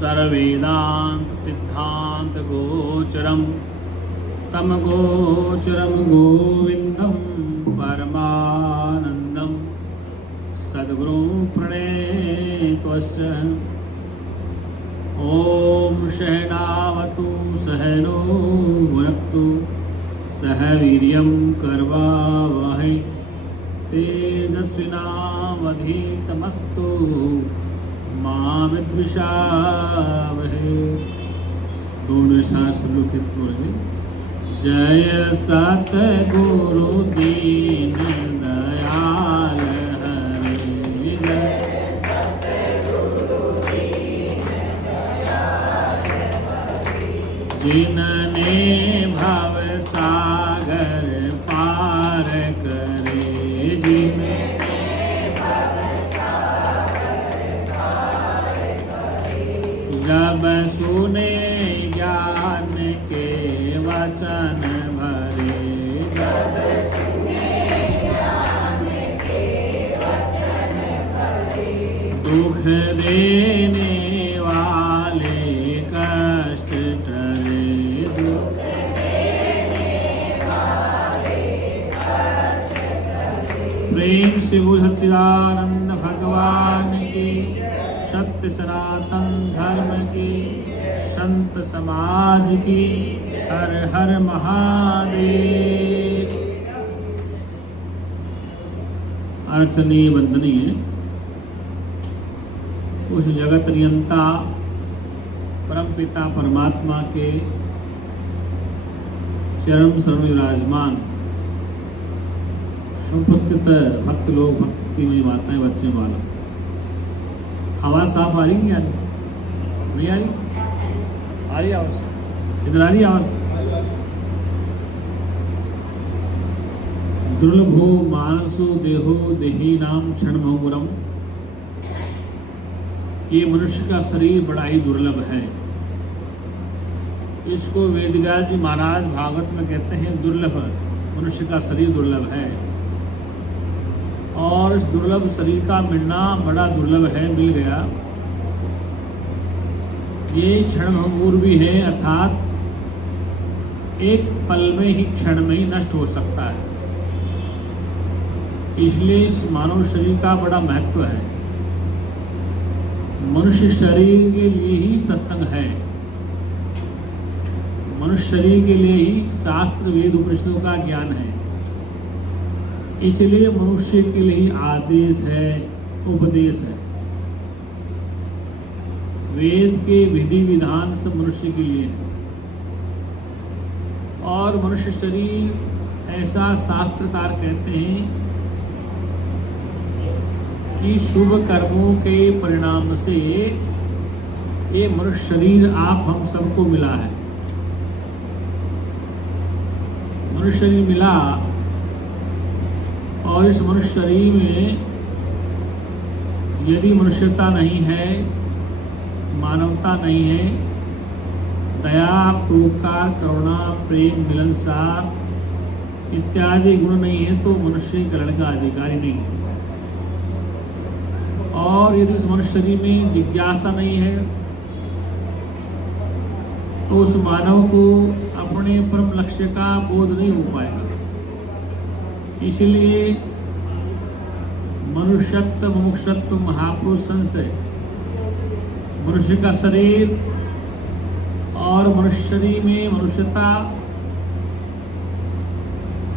सर्ववेदांत सिद्धांत गोचरम तम गोचरम गोविंदम परमानंदम सद्गुरु प्रणेतस्य। ओम सहनावतु सहनो भुनक्तु सह वीर्यं कर्वावहै तेजस्विनावधीतमस्तु मा विद्विषावहै। दोनों साथ सब लोग बोले जय सतगुरु दीन दयाल हरे। जय जिनने भव सागर पार करे। जिनने भव सागर पार करे। जब सुने ज्ञान के वचन भरे। जब सुने ज्ञान के वचन भरे। दुख देने वाले कष्ट टले। दुख देने वाले कष्ट टले। प्रेम से बोल सच्चिदानंद भगवान की, सत्य सनातन धर्म की, संत समाज की, हर हर महादेव। अर्चनीय वंदनीय उस जगत नियंता परम पिता परमात्मा के चरण शरण विराजमान सुप्रस्थित भक्त लोग, भक्तिमय माताएं, बच्चे वाला। आवाज साफ आ रही है? नहीं आ रही? आ रही आवाज? इधर आ रही आवाज? दुर्लभो मानसो देहो देही नाम क्षण बहुरम। ये मनुष्य का शरीर बड़ा ही दुर्लभ है। इसको वेदव्यास जी महाराज भागवत में कहते हैं दुर्लभ, मनुष्य का शरीर दुर्लभ है। और इस दुर्लभ शरीर का मिलना बड़ा दुर्लभ है, मिल गया। ये क्षण भंगुर भी है, अर्थात एक पल में ही, क्षण में ही नष्ट हो सकता है। इसलिए इस मानव शरीर का बड़ा महत्व है। मनुष्य शरीर के लिए ही सत्संग है, मनुष्य शरीर के लिए ही शास्त्र वेद उपनिषदों का ज्ञान है। इसलिए मनुष्य के लिए ही आदेश है, उपदेश है। वेद के विधि विधान सब मनुष्य के लिए है। और मनुष्य शरीर ऐसा शास्त्रकार कहते हैं कि शुभ कर्मों के परिणाम से ये मनुष्य शरीर आप हम सबको मिला है। मनुष्य शरीर मिला और इस मनुष्य शरीर में यदि मनुष्यता नहीं है, मानवता नहीं है, दया, परोपकार, करुणा, प्रेम, मिलनसार इत्यादि गुण नहीं है तो मनुष्य कल्याण का अधिकारी नहीं है। और यदि इस मनुष्य शरीर में जिज्ञासा नहीं है तो उस मानव को अपने परम लक्ष्य का बोध नहीं हो पाएगा। इसलिए मनुष्यत्व, मुमुक्षुत्व, महापुरुष संशय, मनुष्य का शरीर और मनुष्य शरीर में मनुष्यता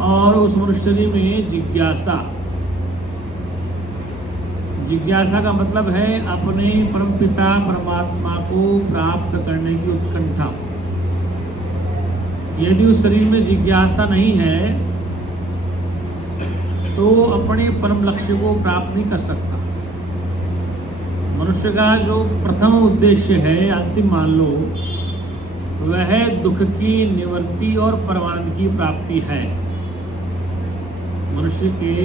और उस मनुष्य शरीर में जिज्ञासा। जिज्ञासा का मतलब है अपने परमपिता परमात्मा को प्राप्त करने की उत्कंठा। यदि उस शरीर में जिज्ञासा नहीं है तो अपने परम लक्ष्य को प्राप्त नहीं कर सकता। मनुष्य का जो प्रथम उद्देश्य है, अंतिम मान लो, वह दुख की निवृत्ति और परमानंद की प्राप्ति है। मनुष्य के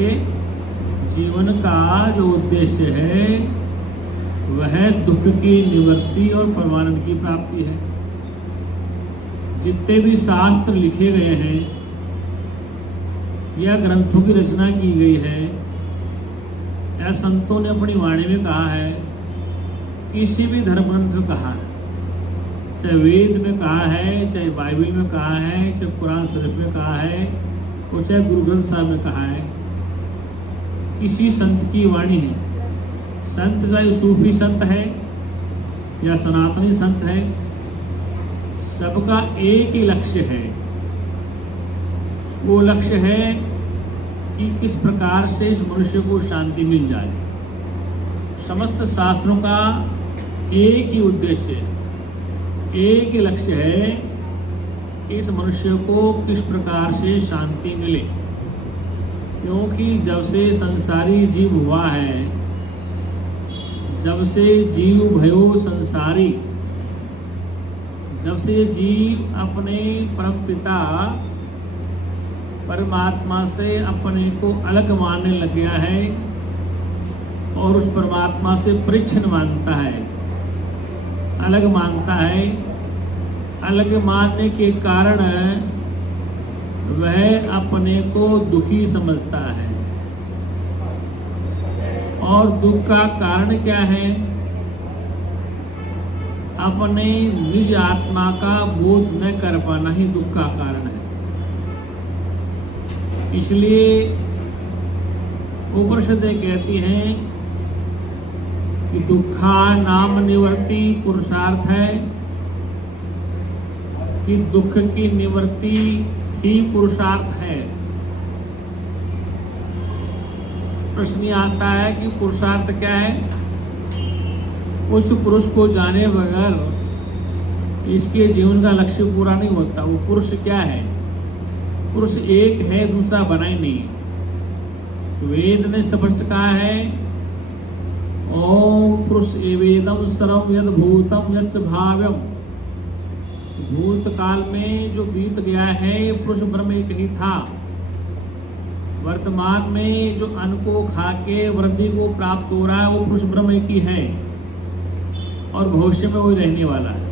जीवन का जो उद्देश्य है वह दुख की निवृत्ति और परमानंद की प्राप्ति है। जितने भी शास्त्र लिखे गए हैं या ग्रंथों की रचना की गई है या संतों ने अपनी वाणी में कहा है, किसी भी धर्म ग्रंथ में कहा है, चाहे वेद में कहा है, चाहे बाइबल में कहा है, चाहे कुरान शरीफ में कहा है, और चाहे गुरु ग्रंथ साहब में कहा है, किसी संत की वाणी है। संत चाहे सूफी संत है या सनातनी संत है, सबका एक ही लक्ष्य है। वो लक्ष्य है कि किस प्रकार से इस मनुष्य को शांति मिल जाए। समस्त शास्त्रों का एक ही उद्देश्य है, एक ही लक्ष्य है कि इस मनुष्य को किस प्रकार से शांति मिले। क्योंकि जब से संसारी जीव हुआ है, जब से जीव भयो संसारी, जब से जीव अपने परमपिता परमात्मा से अपने को अलग मानने लग गया है और उस परमात्मा से परिच्छिन्न मानता है, अलग मानता है, अलग मानने के कारण वह अपने को दुखी समझता है। और दुख का कारण क्या है? अपने निज आत्मा का बोध न कर पाना ही दुख का कारण है। इसलिए उपनिषदें कहती हैं कि दुखा नाम निवृत्ति पुरुषार्थ है, कि दुख की निवृत्ति ही पुरुषार्थ है। प्रश्न ये आता है कि पुरुषार्थ क्या है? उस पुरुष को जाने बगैर इसके जीवन का लक्ष्य पूरा नहीं होता। वो पुरुष क्या है? पुरुष एक है, दूसरा बना ही नहीं। वेद ने स्पष्ट कहा है, ओम पुरुष एवेदम सर्वं यद भूतम यच्च भाव्यम। भूतकाल में जो बीत गया है, पुरुष ब्रह्म एक ही था। वर्तमान में जो अन्न को खा के वृद्धि को प्राप्त हो रहा है, वो पुरुष ब्रह्म एक ही है और भविष्य में वही रहने वाला है।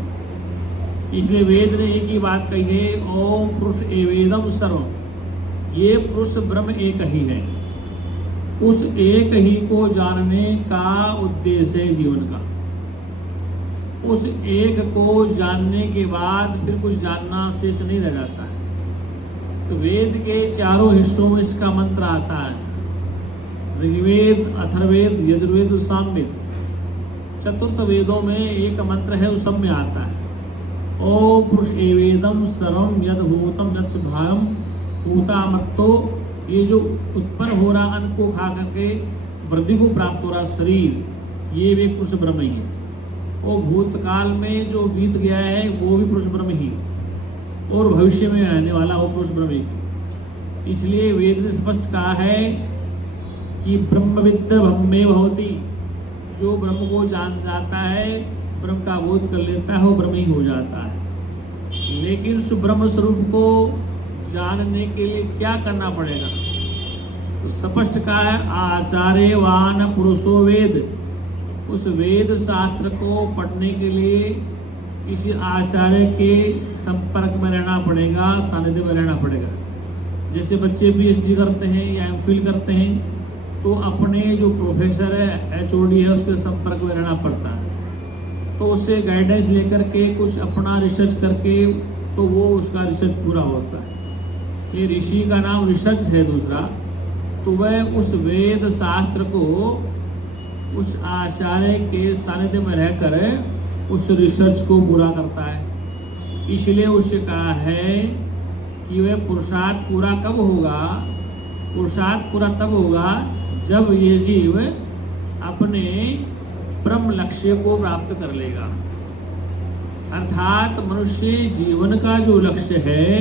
इसलिए वेद ने एक ही बात कही है, ओम पुरुष एवेदम सर्वम। ये पुरुष ब्रह्म एक ही है। उस एक ही को जानने का उद्देश्य है जीवन का। उस एक को जानने के बाद फिर कुछ जानना शेष नहीं रह जाता है। तो वेद के चारों हिस्सों में इसका मंत्र आता है, ऋग्वेद, अथर्ववेद, यजुर्वेद, सामवेद। चतुर्थ वेदों में एक मंत्र है, उस सब में आता है, ओम पुरुष एवेदम सर्वं यद भूतम यच्च भावम भूतामत्तो। ये जो उत्पन्न हो रहा अन्न को खा करके वृद्धि को प्राप्त हो रहा शरीर, ये भी पुरुष ब्रह्म ही है। वो भूतकाल में जो बीत गया है वो भी पुरुष ब्रह्म ही, और भविष्य में आने वाला वो पुरुष ब्रह्म ही। इसलिए वेद ने स्पष्ट कहा है कि ब्रह्मविद् ब्रह्मे भवति। जो ब्रह्म को जान जाता है, ब्रह्म का बोध कर लेता है, वो ब्रह्म ही हो जाता है। लेकिन उस ब्रह्म स्वरूप को जानने के लिए क्या करना पड़ेगा? तो स्पष्ट कहा है, आचार्यवान पुरुषो वेद। उस वेद शास्त्र को पढ़ने के लिए किसी आचार्य के संपर्क में रहना पड़ेगा, सानिध्य में रहना पड़ेगा। जैसे बच्चे पीएचडी करते हैं या एमफिल करते हैं, तो अपने जो प्रोफेसर है, एचओडी है, उसके संपर्क में रहना पड़ता है। तो उससे गाइडेंस लेकर के कुछ अपना रिसर्च करके तो वो उसका रिसर्च पूरा होता है। ये ऋषि का नाम रिसर्च है। दूसरा, तो वह उस वेद शास्त्र को उस आचार्य के सानिध्य में रहकर उस रिसर्च को पूरा करता है। इसलिए उससे कहा है कि वह पुरुषार्थ पूरा कब होगा? पुरुषार्थ पूरा तब होगा जब ये जीव अपने ब्रह्म लक्ष्य को प्राप्त कर लेगा। अर्थात मनुष्य जीवन का जो लक्ष्य है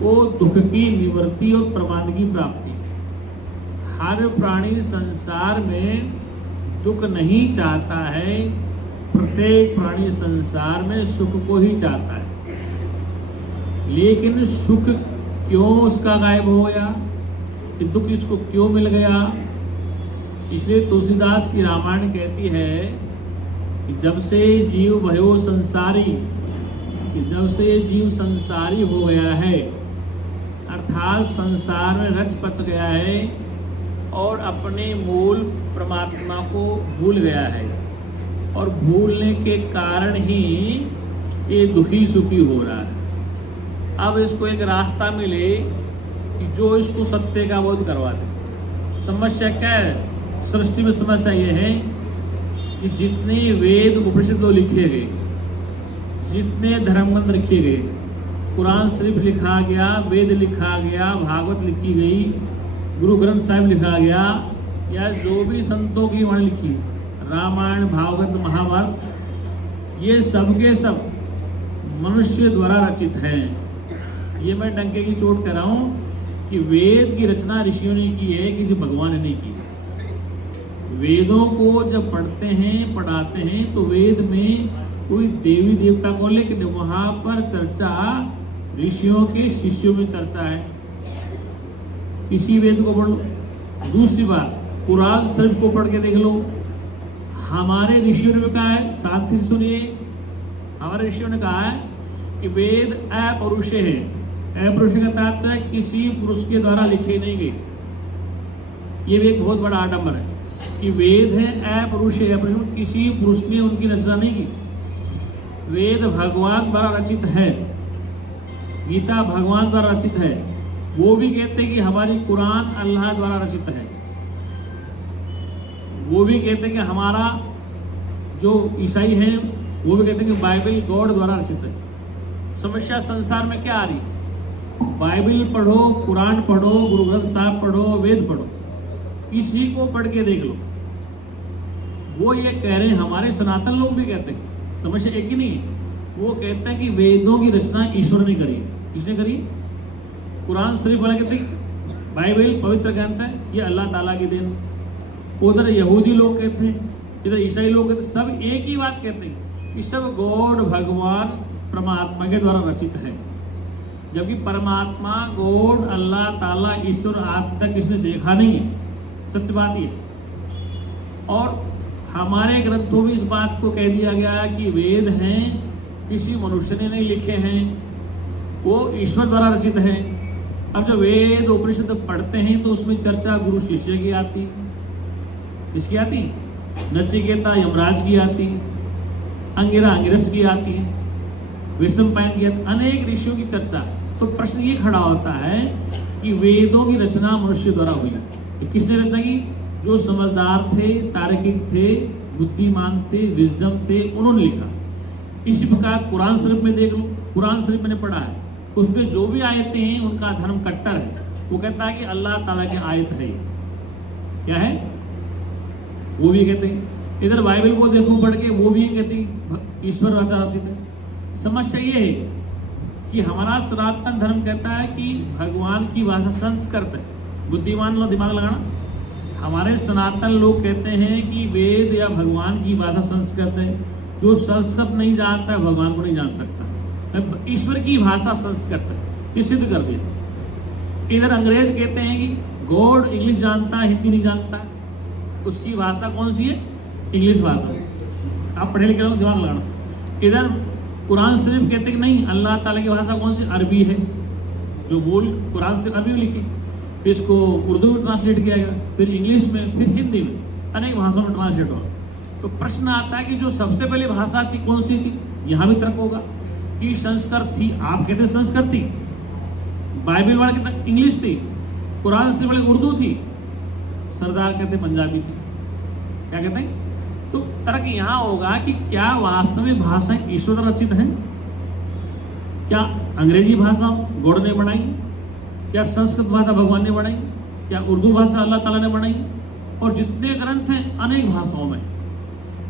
वो दुख की निवृत्ति और प्रमाद की प्राप्ति। हर प्राणी संसार में दुख नहीं चाहता है, प्रत्येक प्राणी संसार में सुख को ही चाहता है। लेकिन सुख क्यों उसका गायब हो गया, कि दुख इसको क्यों मिल गया? इसलिए तुलसीदास की रामायण कहती है कि जब से जीव भयो संसारी, कि जब से जीव संसारी हो गया है, अर्थात संसार में रच पच गया है और अपने मूल परमात्मा को भूल गया है, और भूलने के कारण ही ये दुखी सुखी हो रहा है। अब इसको एक रास्ता मिले कि जो इसको सत्य का बोध करवा दे। समस्या क्या है? सृष्टि में समस्या ये है कि जितने वेद उपनिषद लिखे गए, जितने धर्म ग्रंथ लिखे गए, कुरान शरीफ लिखा गया, वेद लिखा गया, भागवत लिखी गई, गुरु ग्रंथ साहिब लिखा गया, या जो भी संतों की वाणी लिखी, रामायण, भागवत, महाभारत, ये सब के सब मनुष्य द्वारा रचित हैं। ये मैं डंके की चोट कर रहा हूँ कि वेद की रचना ऋषियों ने की है, किसी भगवान ने नहीं की। वेदों को जब पढ़ते हैं, पढ़ाते हैं, तो वेद में कोई देवी देवता को, लेकिन वहां पर चर्चा ऋषियों के शिष्यों में चर्चा है। किसी वेद को पढ़ लो। दूसरी बात, कुरान शरीफ को पढ़ के देख लो। हमारे ऋषियों ने कहा है, शांति से सुनिए, हमारे ऋषियों ने कहा है कि वेद अपरुषे है। अपरुषे का तात्पर्य किसी पुरुष के द्वारा लिखे नहीं गए। ये भी एक बहुत बड़ा आडंबर है कि वेद है अपरुषे, अपरुष, किसी पुरुष ने उनकी रचना नहीं की। वेद भगवान द्वारा रचित है, गीता भगवान द्वारा रचित है। वो भी कहते हैं कि हमारी कुरान अल्लाह द्वारा रचित है। वो भी कहते हैं कि हमारा जो ईसाई है वो भी कहते हैं कि बाइबल गॉड द्वारा रचित है। समस्या संसार में क्या आ रही? बाइबल पढ़ो, कुरान पढ़ो, गुरु ग्रंथ साहब पढ़ो, वेद पढ़ो, किसी को पढ़ के देख लो, वो ये कह रहे हैं, हमारे सनातन लोग भी कहते हैं, समस्या एक ही नहीं है। वो कहते हैं कि वेदों की रचना ईश्वर ने करी है। किसने करी? कुरान शरीफ वाले कहते हैं बाइबल पवित्र ग्रंथ है, ये अल्लाह ताला की देन। उधर यहूदी लोग कहते हैं, इधर ईसाई लोग कहते हैं, सब एक ही बात कहते हैं कि सब गॉड भगवान परमात्मा के द्वारा रचित है। जबकि परमात्मा, गॉड, अल्लाह ताला, ईश्वर आज तक किसने देखा नहीं है। सच बात ये। और हमारे ग्रंथों में इस बात को कह दिया गया है कि वेद हैं, किसी मनुष्य ने नहीं लिखे हैं, वो ईश्वर द्वारा रचित है। अब जब वेद उपनिषद पढ़ते हैं तो उसमें चर्चा गुरु शिष्य की आती, किसकी आती? नचिकेता यमराज की आती, अंगिरा अंगिरस की आती है, विषमपायन की आती, अनेक ऋषियों की चर्चा। तो प्रश्न ये खड़ा होता है कि वेदों की रचना मनुष्य द्वारा हुई है। किसने रचना की? जो समझदार थे, तार्किक थे, बुद्धिमान थे, विजडम थे, उन्होंने लिखा। इसी प्रकार कुरान शरीफ में देख लो, कुरान शरीफ मैंने पढ़ा है, उसमें जो भी आयतें हैं उनका धर्म कट्टर है। वो कहता है कि अल्लाह ताला की आयत है। क्या है? वो भी कहते हैं। इधर बाइबल को देखो पढ़ के, वो भी कहते हैं ईश्वर रचित है। समस्या ये है कि हमारा सनातन धर्म कहता है कि भगवान की भाषा संस्कृत है। बुद्धिमान लोग दिमाग लगाना। हमारे सनातन लोग कहते हैं कि वेद या भगवान की भाषा संस्कृत है। जो संस्कृत नहीं जानता है भगवान को नहीं जान सकता। ईश्वर की भाषा संस्कृत है, ये सिद्ध कर दिया। इधर अंग्रेज कहते हैं कि गॉड इंग्लिश जानता है, हिंदी नहीं जानता है। उसकी भाषा कौन सी है? इंग्लिश भाषा। आप पढ़े लिखे लोग दिमाग लगाना। इधर कुरान शरीफ कहते हैं कि नहीं, अल्लाह ताला की भाषा कौन सी? अरबी है। जो बोल कुरान से अरबी में लिखी, फिर इसको उर्दू में ट्रांसलेट किया गया, फिर इंग्लिश में, फिर हिंदी में, अनेक भाषाओं में ट्रांसलेट हुआ। तो प्रश्न आता है कि जो सबसे पहले भाषा थी कौन सी थी? यहाँ भी तर्क होगा कि संस्कृत थी। आप कहते हैं संस्कृत थी, बाइबल वाले कहते इंग्लिश थी, कुरान से वाले उर्दू थी, सरदार कहते पंजाबी थी। क्या कहते हैं? तो तर्क यहाँ होगा कि क्या वास्तव में भाषा ईश्वर रचित है? क्या अंग्रेजी भाषा गॉड ने बनाई? क्या संस्कृत भाषा भगवान ने बनाई? क्या उर्दू भाषा अल्लाह ताला ने बनाई? और जितने ग्रंथ हैं अनेक भाषाओं में।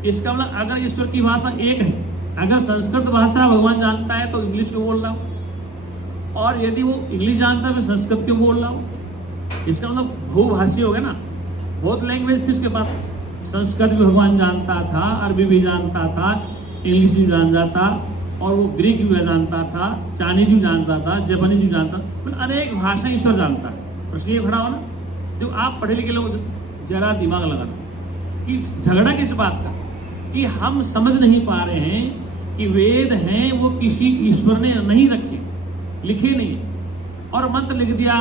इसका मतलब अगर ईश्वर की भाषा एक है, अगर संस्कृत भाषा भगवान जानता है तो इंग्लिश क्यों बोल रहा हूँ, और यदि वो इंग्लिश जानता है तो संस्कृत क्यों बोल रहा हूँ? इसका मतलब बहुभाषी हो गया ना। बहुत लैंग्वेज थी उसके पास। संस्कृत भी भगवान जानता था, अरबी भी जानता था, इंग्लिश भी जानता था, और वो ग्रीक भी जानता था, चाइनीज भी जानता था, जापानीज भी जानता था। मतलब अनेक भाषा ईश्वर जानता है। प्रश्न ये खड़ा हो ना, जो आप पढ़े लिखे लोग जरा दिमाग लगाना कि झगड़ा किस बात का? कि हम समझ नहीं पा रहे हैं कि वेद हैं वो किसी ईश्वर ने नहीं रखे, लिखे नहीं, और मंत्र लिख दिया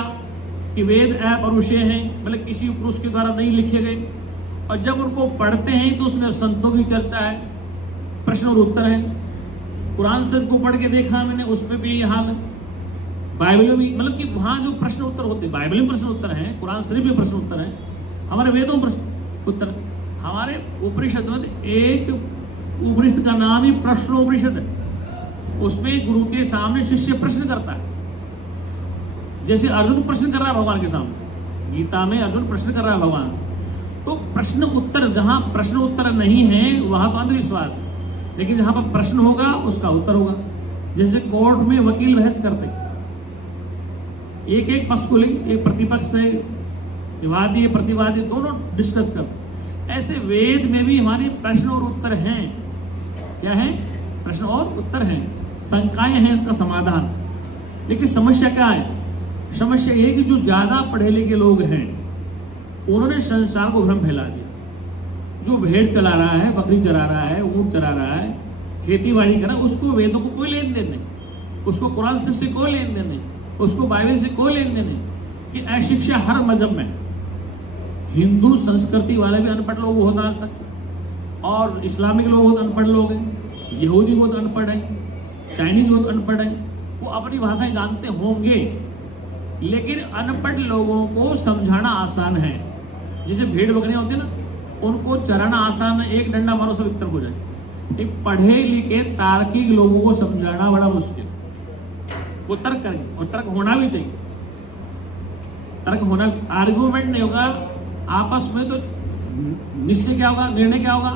कि वेद अपरुषे हैं, मतलब किसी पुरुष के द्वारा नहीं लिखे गए। और जब उनको पढ़ते हैं तो उसमें संतों की चर्चा है, प्रश्न और उत्तर है। कुरान शरीफ को पढ़ के देखा मैंने, उसमें भी यही हाल है। बाइबल में भी, मतलब कि वहां जो प्रश्न उत्तर होते हैं, बाइबल में प्रश्न उत्तर है, कुरान शरीफ में प्रश्न उत्तर है, हमारे वेदों में प्रश्न उत्तर। हमारे उपनिषद में एक उपनिषद का नाम ही प्रश्नोपनिषद है। उसमें गुरु के सामने शिष्य प्रश्न करता है, जैसे अर्जुन प्रश्न कर रहा है भगवान के सामने। गीता में अर्जुन प्रश्न कर रहा है भगवान से। तो प्रश्न उत्तर, जहां प्रश्न उत्तर नहीं है वहां तो अंधविश्वास है, लेकिन जहां पर प्रश्न होगा उसका उत्तर होगा। जैसे कोर्ट में वकील बहस करते, एक एक पक्ष को लेकर, एक प्रतिपक्ष है, वादी प्रतिवादी दोनों डिस्कस करते। ऐसे वेद में भी हमारे प्रश्न और उत्तर हैं। क्या है? प्रश्न और उत्तर हैं, शंकाएं हैं, उसका समाधान। लेकिन समस्या क्या है? समस्या ये कि जो ज्यादा पढ़े लिखे लोग हैं उन्होंने संसार को भ्रम फैला दिया। जो भेड़ चला रहा है, बकरी चला रहा है, ऊंट चला रहा है, खेती बाड़ी कर रहा है, उसको वेदों को कोई लेन देन नहीं, उसको कुरान से कोई लेन देन नहीं, उसको बाइबल से कोई लेन देन नहीं। कि अशिक्षा हर मजहब में। हिंदू संस्कृति वाले भी अनपढ़ लोग बहुत आज तक, और इस्लामिक लोग बहुत अनपढ़ लोग हैं, यहूदी बहुत अनपढ़ हैं, चाइनीज बहुत अनपढ़ हैं। वो अपनी भाषाएं जानते होंगे, लेकिन अनपढ़ लोगों को समझाना आसान है। जैसे भेड़ बकरियां होती है ना, उनको चराना आसान है, एक डंडा मारो सब इतर हो जाए। एक पढ़े लिखे तार्किक लोगों को समझाना बड़ा मुश्किल। वो तर्क करेंगे, और तर्क होना भी चाहिए। तर्क होना, आर्गुमेंट नहीं होगा आपस में तो निश्चय क्या होगा, निर्णय क्या होगा?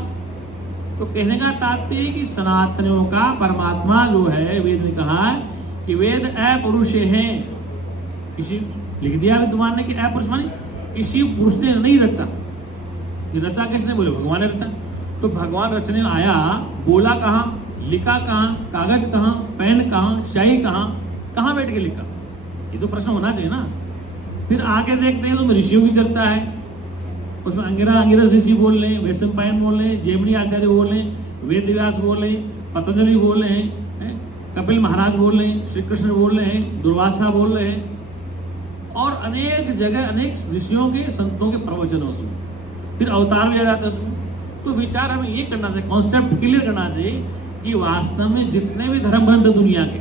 तो कहने का तात्पर्य कि सनातनियों का परमात्मा जो है, वेद ने कहा है कि वेद अपरुष हैं। किसी लिख दिया विद्वान ने कि अपरुष माने किसी पुरुष ने नहीं रचा। ये रचा किसने? बोले भगवान ने रचा। तो भगवान रचने आया, बोला कहाँ, लिखा कहाँ, कागज कहाँ, पेन कहाँ, शाही कहाँ बैठ के लिखा? ये तो प्रश्न होना चाहिए ना। फिर आगे देखते हैं तो ऋषियों की चर्चा है, उसमें अंगिरस ऋषि बोल रहे हैं, वैशंपायन बोल रहे हैं, जेमिनी आचार्य बोल रहे हैं, वेद व्यास बोल रहे हैं, पतंजलि बोल रहे हैं, कपिल महाराज बोल रहे हैं, श्री कृष्ण बोल रहे हैं, दुर्वासा बोल रहे हैं, और अनेक जगह अनेक ऋषियों के संतों के प्रवचन उसमें। फिर अवतार भी आ जाता है उसमें। तो विचार हमें ये करना चाहिए, कॉन्सेप्ट क्लियर करना चाहिए कि वास्तव में जितने भी धर्म ग्रंथ दुनिया के,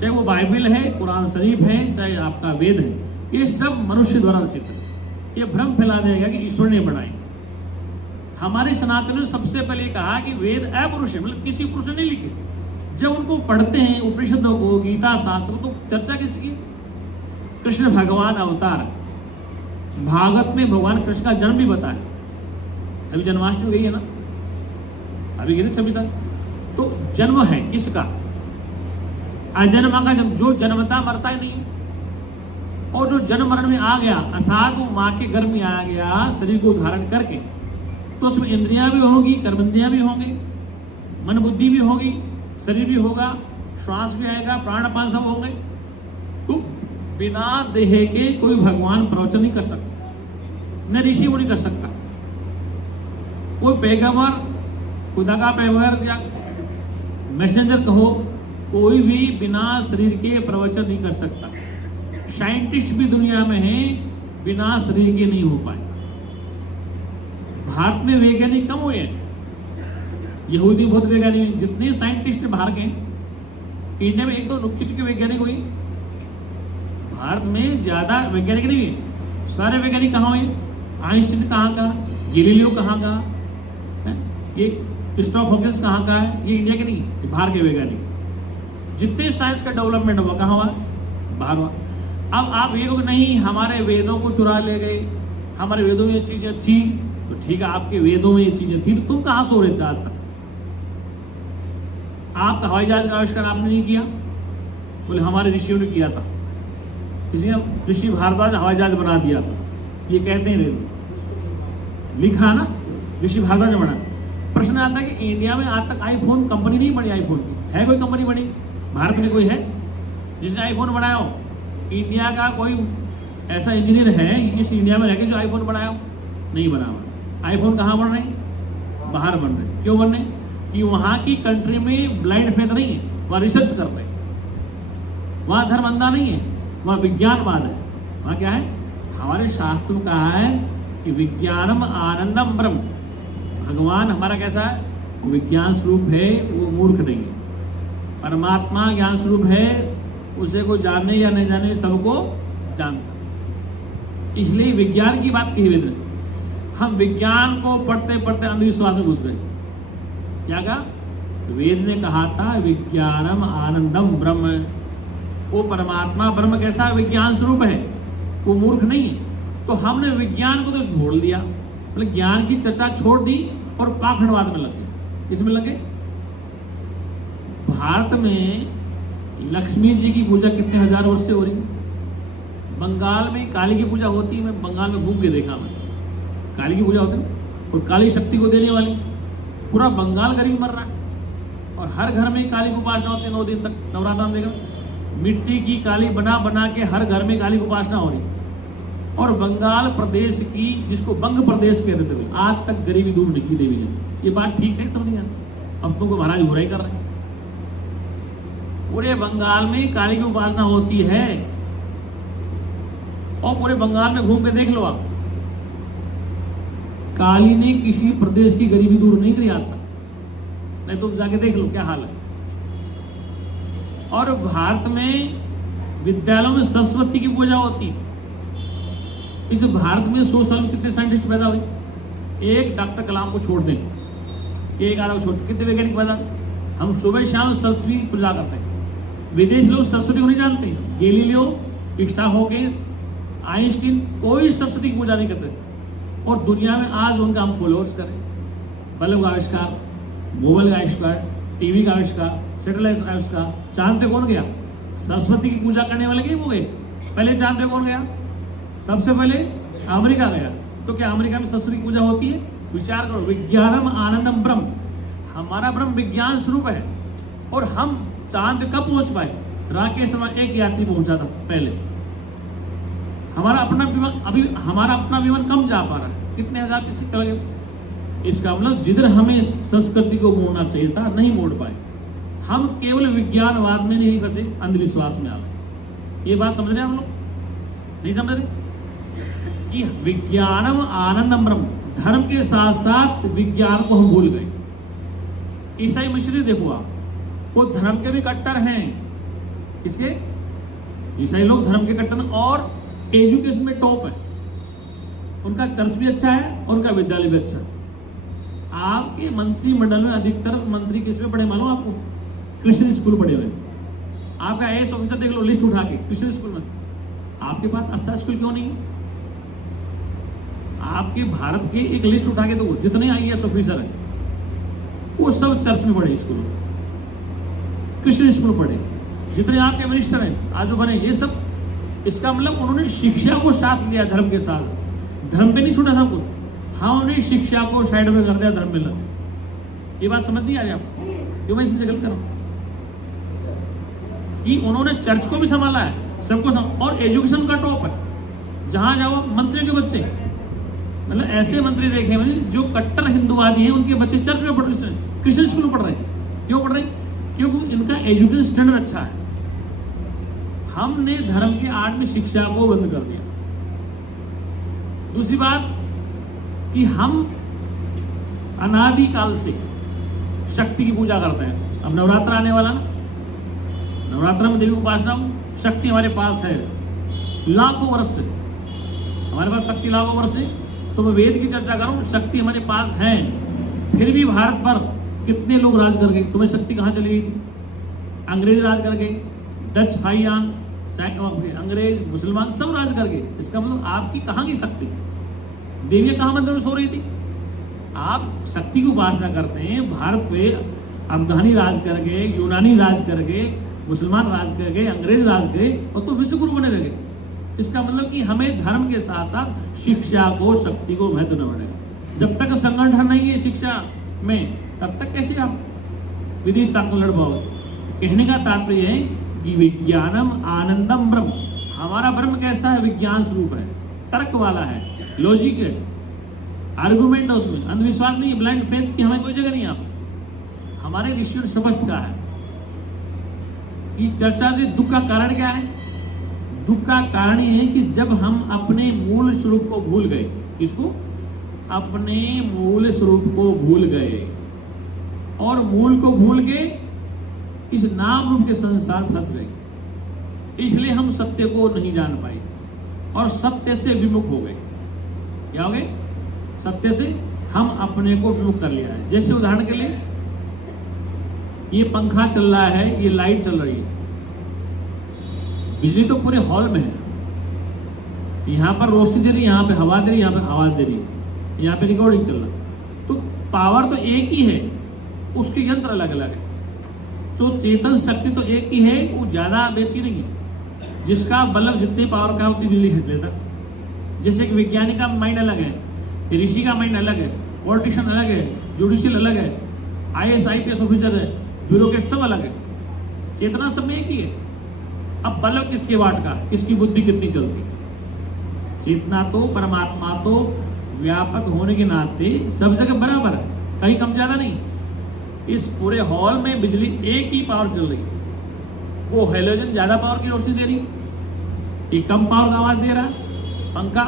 चाहे वो बाइबल है, कुरान शरीफ है, चाहे आपका वेद है, ये सब मनुष्य द्वारा रचित है। ये भ्रम फैला देगा कि ईश्वर ने बनाए। हमारे सनातन ने सबसे पहले कहा कि वेद अपरुष है, मतलब किसी पुरुष ने नहीं लिखे। जब उनको पढ़ते हैं उपनिषदों को, गीता शास्त्र, तो चर्चा किसकी? कृष्ण भगवान अवतार। भागवत में भगवान कृष्ण का जन्म भी बताया। अभी जन्माष्टमी गई है ना, अभी गई ना 26 तारीख। तो जन्म है किसका? अजन्मा का जन्म, जो जन्मता मरता ही नहीं। और जो जन्म मरण में आ गया, अर्थात वो माँ के गर्भ में आ गया शरीर को धारण करके, तो उसमें इंद्रियां भी होंगी, कर्मेंद्रियां भी होंगी, मन बुद्धि भी होगी, शरीर भी होगा, श्वास भी आएगा, प्राण अपान सब होंगे। तो बिना देह के कोई भगवान प्रवचन नहीं कर सकता, न ऋषि वो नहीं कर सकता। कोई पैगंबर, खुदा का पैगंबर या मैसेंजर कहो, कोई भी बिना शरीर के प्रवचन नहीं कर सकता। साइंटिस्ट भी दुनिया में हैं, बिना शरीर के नहीं हो पाए। भारत में वैज्ञानिक कम हुए हैं, यहूदी बहुत वैज्ञानिक। जितने साइंटिस्ट बाहर के, इंडिया में एक दो नुक्की के वैज्ञानिक हुए, भारत में ज्यादा वैज्ञानिक नहीं है। सारे वैज्ञानिक कहाँ हुए? आइंस्टीन कहाँ का, गैलीलियो कहाँ का, ये स्टॉक हॉकिंस कहाँ का है? ये इंडिया के नहीं, ये बाहर के वैज्ञानिक। जितने साइंस का डेवलपमेंट हुआ कहाँ हुआ? बाहर हुआ। अब आप ये लोग नहीं हमारे वेदों को चुरा ले गए, हमारे वेदों में ये चीजें थी, तो ठीक है आपके वेदों में ये चीजें थी, तो तुम कहाँ सो रहे थे आज तक? आपका हवाई जहाज का आविष्कार आपने नहीं किया? बोले हमारे ऋषियों ने किया था। किसी ने ऋषि भारद्वाज हवाई जहाज बना दिया था, ये कहते हैं वेद, लिखा ना ऋषि भारद्वाज ने बना। प्रश्न आता है कि इंडिया में आज तक आईफोन कंपनी नहीं बनी, आईफोन की है कोई कंपनी बनी? भारत में कोई है जिसने आईफोन बनाया हो? इंडिया का कोई ऐसा इंजीनियर है इस इंडिया में रहकर जो आईफोन बनाया हो? नहीं बना हुआ। आईफोन कहाँ बन रहे हैं? बाहर बन रहे हैं। क्यों बन रहे हैं? कि वहां की कंट्री में ब्लाइंड फेथ नहीं है, वहां रिसर्च कर रहे हैं, वहां धर्म अंधा नहीं है, वहां विज्ञानवाद है। वहां क्या है? हमारे शास्त्र में कहा है कि विज्ञानम आनंदम ब्रह्म, भगवान हमारा कैसा है? विज्ञान स्वरूप है, वो मूर्ख नहीं है। परमात्मा ज्ञान स्वरूप है, उसे को जानने या नहीं जानने सबको जानता। इसलिए विज्ञान की बात कही वेद ने। हम विज्ञान को पढ़ते पढ़ते अंधविश्वास में घुस गए। क्या कहा? वेद ने कहा था विज्ञानम आनंदम ब्रह्म, वो परमात्मा ब्रह्म कैसा विज्ञान स्वरूप है, वो मूर्ख नहीं है। तो हमने विज्ञान को तो छोड़ दिया, मतलब ज्ञान की चर्चा छोड़ दी और पाखंडवाद में लग गए। इसमें लगे। भारत में लक्ष्मी जी की पूजा कितने हजार वर्ष से हो रही है। बंगाल में काली की पूजा होती है, मैं बंगाल में घूम के देखा, मैं काली की पूजा होती है और काली शक्ति को देने वाली पूरा बंगाल गरीब मर रहा है। और हर घर में काली की उपासना होती है 9 दिन तक नवरात्र में। देखो मिट्टी की काली बना बना के हर घर में काली की उपासना हो रही। और बंगाल प्रदेश की, जिसको बंग प्रदेश कहते थे, आज तक गरीबी दूर नहीं की देवी ने। ये बात ठीक है? समझ नहीं आता। अब तुमको महाराज बुराई कर रहे हैं। पूरे बंगाल में काली की उपासना होती है और पूरे बंगाल में घूम के देख लो आप, काली ने किसी प्रदेश की गरीबी दूर नहीं करी आज तक। नहीं तुम जाके देख लो क्या हाल है। और भारत में विद्यालयों में सरस्वती की पूजा होती है। इस भारत में 100 साल में कितने साइंटिस्ट पैदा हुए? एक डॉक्टर कलाम को छोड़ दें, एक आधा को छोड़, कितने वैज्ञानिक पैदा? हम सुबह शाम सरस्वती की पूजा करते हैं। विदेश लोग सरस्वती को नहीं जानते। गैलीलियो, स्टाफोकेस, आइंस्टीन कोई सरस्वती की पूजा नहीं करते। और दुनिया में आज उनका हम फॉलोअर्स करें। बल्ब का आविष्कार, मोबाइल का आविष्कार, टीवी का आविष्कार, सैटेलाइट का आविष्कार, चांद पे कौन गया? सरस्वती की पूजा करने वाले वो गए। पहले चांद पे कौन गया? सबसे पहले अमेरिका गया। तो क्या अमेरिका में सरस्वती की पूजा होती है? विचार करो। विज्ञानम आनंदम ब्रह्म, हमारा ब्रह्म विज्ञान स्वरूप है। और हम चांद पे कब पहुंच पाए? राकेश शर्मा एक यात्री पहुंचा था पहले। हमारा अपना विमान, अभी हमारा अपना विमान कम जा पा रहा है, कितने हजार पीछे चल गए। इसका मतलब जिधर हमें संस्कृति को मोड़ना चाहिए था नहीं मोड़ पाए। हम केवल विज्ञानवाद में नहीं फंसे, अंधविश्वास में आ गए। ये बात समझ रहे हैं हम लोग? नहीं समझ रहे कि विज्ञानम आनंदम ब्रह्म, धर्म के साथ साथ विज्ञान को हम भूल गए। ईसाई मिशनरी देखो आप, वो धर्म के भी कट्टर हैं। इसके ईसाई लोग धर्म के कट्टर और एजुकेशन में टॉप है। उनका चर्च भी अच्छा है और उनका विद्यालय भी अच्छा है। आपके मंत्रिमंडल में अधिकतर मंत्री किस में पढ़े मालूम आपको? क्रिश्चियन स्कूल पढ़े हुए। आपका आईएएस ऑफिसर देख लो लिस्ट उठा के, क्रिश्चियन स्कूल में। आपके पास अच्छा स्कूल क्यों नहीं? आपके भारत के एक लिस्ट उठा के दो, जितने आईएएस ऑफिसर हैं वो सब चर्च में पढ़े, स्कूल क्रिश्चियन स्कूल पढ़े। जितने आपके मिनिस्टर हैं आज जो बने, ये सब, इसका मतलब उन्होंने शिक्षा को साथ लिया धर्म के साथ। धर्म पे नहीं छूटा था कुछ। हाँ, उन्होंने शिक्षा को साइड में कर दिया, धर्म में लग। ये बात समझ नहीं आ रही आपको? क्यों मैं इससे गलत करूं कि उन्होंने चर्च को भी संभाला है, सबको और एजुकेशन का टॉप है। जहां जाओ मंत्रियों के बच्चे, मतलब ऐसे मंत्री देखे मैंने जो कट्टर हिंदुवादी हैं, उनके बच्चे चर्च में पढ़ रहे हैं, क्रिश्चियन स्कूल में पढ़ रहे हैं। क्यों पढ़ रहे हैं? क्योंकि इनका एजुकेशन स्टैंडर्ड अच्छा है। हमने धर्म की आड़ में शिक्षा को बंद कर दिया। दूसरी बात कि हम अनादिकाल से शक्ति की पूजा करते हैं। अब नवरात्र आने वाला ना, नवरात्र में देवी उपासना, शक्ति हमारे पास है लाखों वर्ष से। हमारे पास शक्ति लाखों वर्ष से। तो मैं वेद की चर्चा करूं, शक्ति हमारे पास है। फिर भी भारत पर कितने लोग राज कर गए? तुम्हें शक्ति कहां चली गई थी? अंग्रेज राज कर गए, डच फाइयान, चाहे अंग्रेज, मुसलमान सब राज कर गए। इसका मतलब आपकी कहां की शक्ति? देवियां कहां मंदिर में सो रही थी? आप शक्ति की उपासना करते हैं। भारत पे अफगानी राज कर गए, यूनानी राज कर गए, मुसलमान राज कर गए, अंग्रेज राज गए और तो विश्व गुरु बने रहे। इसका मतलब कि हमें धर्म के साथ साथ शिक्षा को, शक्ति को महत्व देना पड़ेगा। जब तक संगठन नहीं है शिक्षा में, तब तक कैसे आप विदेश में लड़ पाओगे? कहने का तात्पर्य है कि विज्ञानम आनंदम ब्रह्म, हमारा ब्रह्म कैसा है? विज्ञान स्वरूप है, तर्क वाला है, लॉजिक है। आर्गुमेंट है उसमें, अंधविश्वास नहीं, ब्लाइंड फेथ की हमें कोई जगह नहीं। आप हमारे ऋषियों ने स्पष्ट कहा है कि चर्चा में दुख का कारण क्या है। दुख का कारण ये है कि जब हम अपने मूल स्वरूप को भूल गए, किसको? अपने मूल स्वरूप को भूल गए, और मूल को भूल के इस नाम रूप के संसार फंस गए। इसलिए हम सत्य को नहीं जान पाए और सत्य से विमुख हो गए। क्या हो गए? सत्य से हम अपने को विमुख कर लिया है। जैसे उदाहरण के लिए, ये पंखा चल रहा है, ये लाइट चल रही है, बिजली तो पूरे हॉल में है, यहां पर रोशनी दे रही, यहां पे हवा दे रही, यहां पे आवाज दे रही, यहां पे रिकॉर्डिंग चल रहा है। तो पावर तो एक ही है, उसके यंत्र अलग अलग है। तो चेतन शक्ति तो एक ही है, वो ज्यादा बेसी नहीं है। जिसका बल्ब जितनी पावर का है उतनी बिजली खींच लेता। जैसे कि वैज्ञानिक का माइंड अलग है, ऋषि का माइंड अलग है, पॉलिटिशियन अलग है, जुडिशियल अलग है, IAS IPS ऑफिसर है, ब्यूरोक्रेट सब अलग है, चेतना सब में एक ही है। अब बल्ब किसके वाट का, किसकी बुद्धि कितनी चलती? चेतना तो, परमात्मा तो व्यापक होने के नाते सब जगह बराबर है, कहीं कम ज्यादा नहीं। इस पूरे हॉल में बिजली एक ही पावर चल रही है। वो हेलोजन ज्यादा पावर की रोशनी दे रही, ये कम पावर का आवाज दे रहा है, पंखा,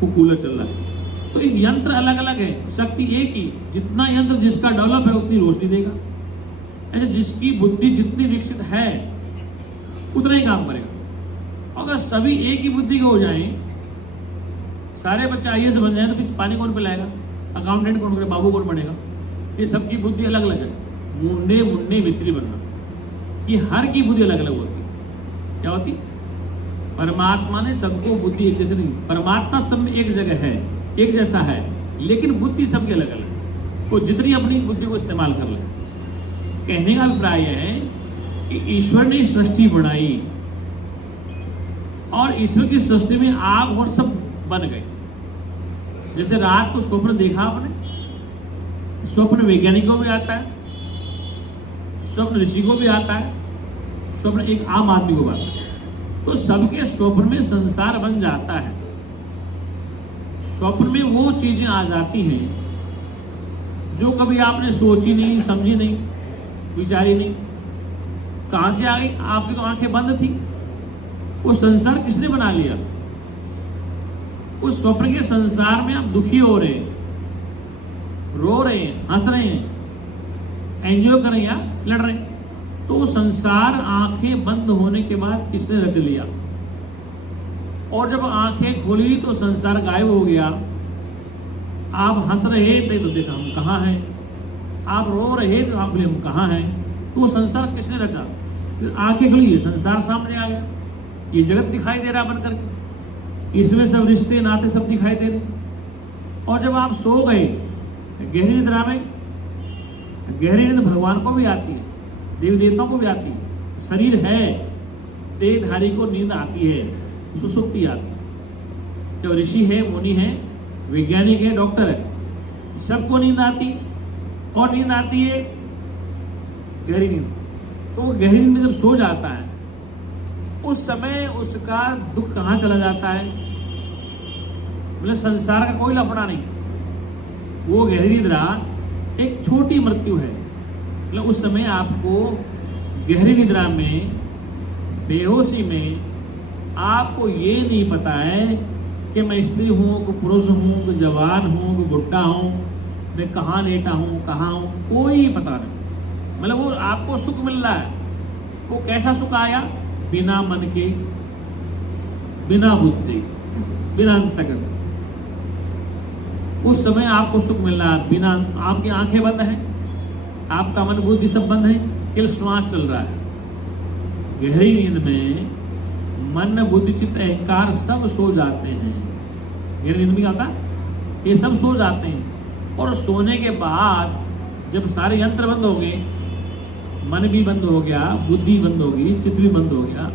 वो कूलर चल रहा है। तो ये यंत्र अलग अलग है, शक्ति एक ही। जितना यंत्र जिसका डेवलप है उतनी रोशनी देगा। ऐसे जिसकी बुद्धि जितनी विकसित है उतना ही काम करेगा। अगर सभी एक ही बुद्धि के हो जाए, सारे बच्चे IAS बन जाए, तो फिर पानी कौन पिलाएगा, अकाउंटेंट कौन करेगा, बाबू कौन बनेगा? ये सबकी बुद्धि अलग अलग है। मुन्ने मुन्ने मित्री बनना, ये हर की बुद्धि अलग अलग होती है। क्या होती? परमात्मा ने सबको बुद्धि एक जैसे नहीं, परमात्मा सब में एक जगह है, एक जैसा है, लेकिन बुद्धि सबकी अलग अलग। वो जितनी अपनी बुद्धि को इस्तेमाल कर ले। कहने का अभिप्राय है कि ईश्वर ने सृष्टि बनाई और ईश्वर की सृष्टि में आप और सब बन गए। जैसे रात को स्वप्न देखा आपने, स्वप्न वैज्ञानिकों को भी आता है, स्वप्न ऋषि को भी आता है, स्वप्न एक आम आदमी को आता है। तो सबके स्वप्न में संसार बन जाता है। स्वप्न में वो चीजें आ जाती हैं जो कभी आपने सोची नहीं, समझी नहीं, विचारी नहीं। कहां से आ गई? आपकी तो आंखें बंद थी। वो संसार किसने बना लिया? उस स्वप्न के संसार में आप दुखी हो रहे हैं, रो रहे हैं, हंस रहे हैं, एंजॉय कर रहे हैं या लड़ रहे हैं। तो वो संसार आंखें बंद होने के बाद किसने रच लिया? और जब आंखें खुली तो संसार गायब हो गया। आप हंस रहे थे तो देखा हम कहाँ हैं, आप रो रहे थे तो आप बोले हम कहाँ हैं। तो वो संसार किसने रचा? फिर आंखें खुली, ये संसार सामने आ गया, ये जगत दिखाई दे रहा बनकर के, इसमें सब रिश्ते नाते सब दिखाई दे रहे। और जब आप सो गए गहरी निद्रा में, गहरी नींद भगवान को भी आती है, देवी देवताओं को भी आती है। शरीर है, देहधारी को नींद आती है, सुसुप्ति आती है। जो ऋषि है, मुनि है, वैज्ञानिक है, डॉक्टर है, सबको नींद आती। और नींद आती है गहरी नींद। तो वो गहरी नींद में जब सो जाता है उस समय उसका दुख कहां चला जाता है? मतलब संसार का कोई लफड़ा नहीं। वो गहरी निद्रा एक छोटी मृत्यु है। मतलब उस समय आपको गहरी निद्रा में, बेहोशी में, आपको ये नहीं पता है कि मैं स्त्री हूं, कि पुरुष हूं, कि जवान हूं, कि बुढ़ा हूं, मैं कहाँ लेटा हूं, कहाँ हूं, कोई पता नहीं। मतलब वो आपको सुख मिल रहा है। वो कैसा सुख आया? बिना मन के, बिना बुद्धि, बिना अंतर्गत। उस समय आपको सुख मिल रहा है, बिना, आपकी आंखें बंद हैं, आपका मन बुद्धि सब बंद है, केवल श्वास चल रहा है। गहरी नींद में मन, बुद्धि, चित्त, अहंकार सब सो जाते हैं। गहरी नींद में क्या होता है? ये सब सो जाते हैं। और सोने के बाद जब सारे यंत्र बंद हो गए, मन भी बंद हो गया, बुद्धि बंद हो गई, चित्त भी बंद हो गया,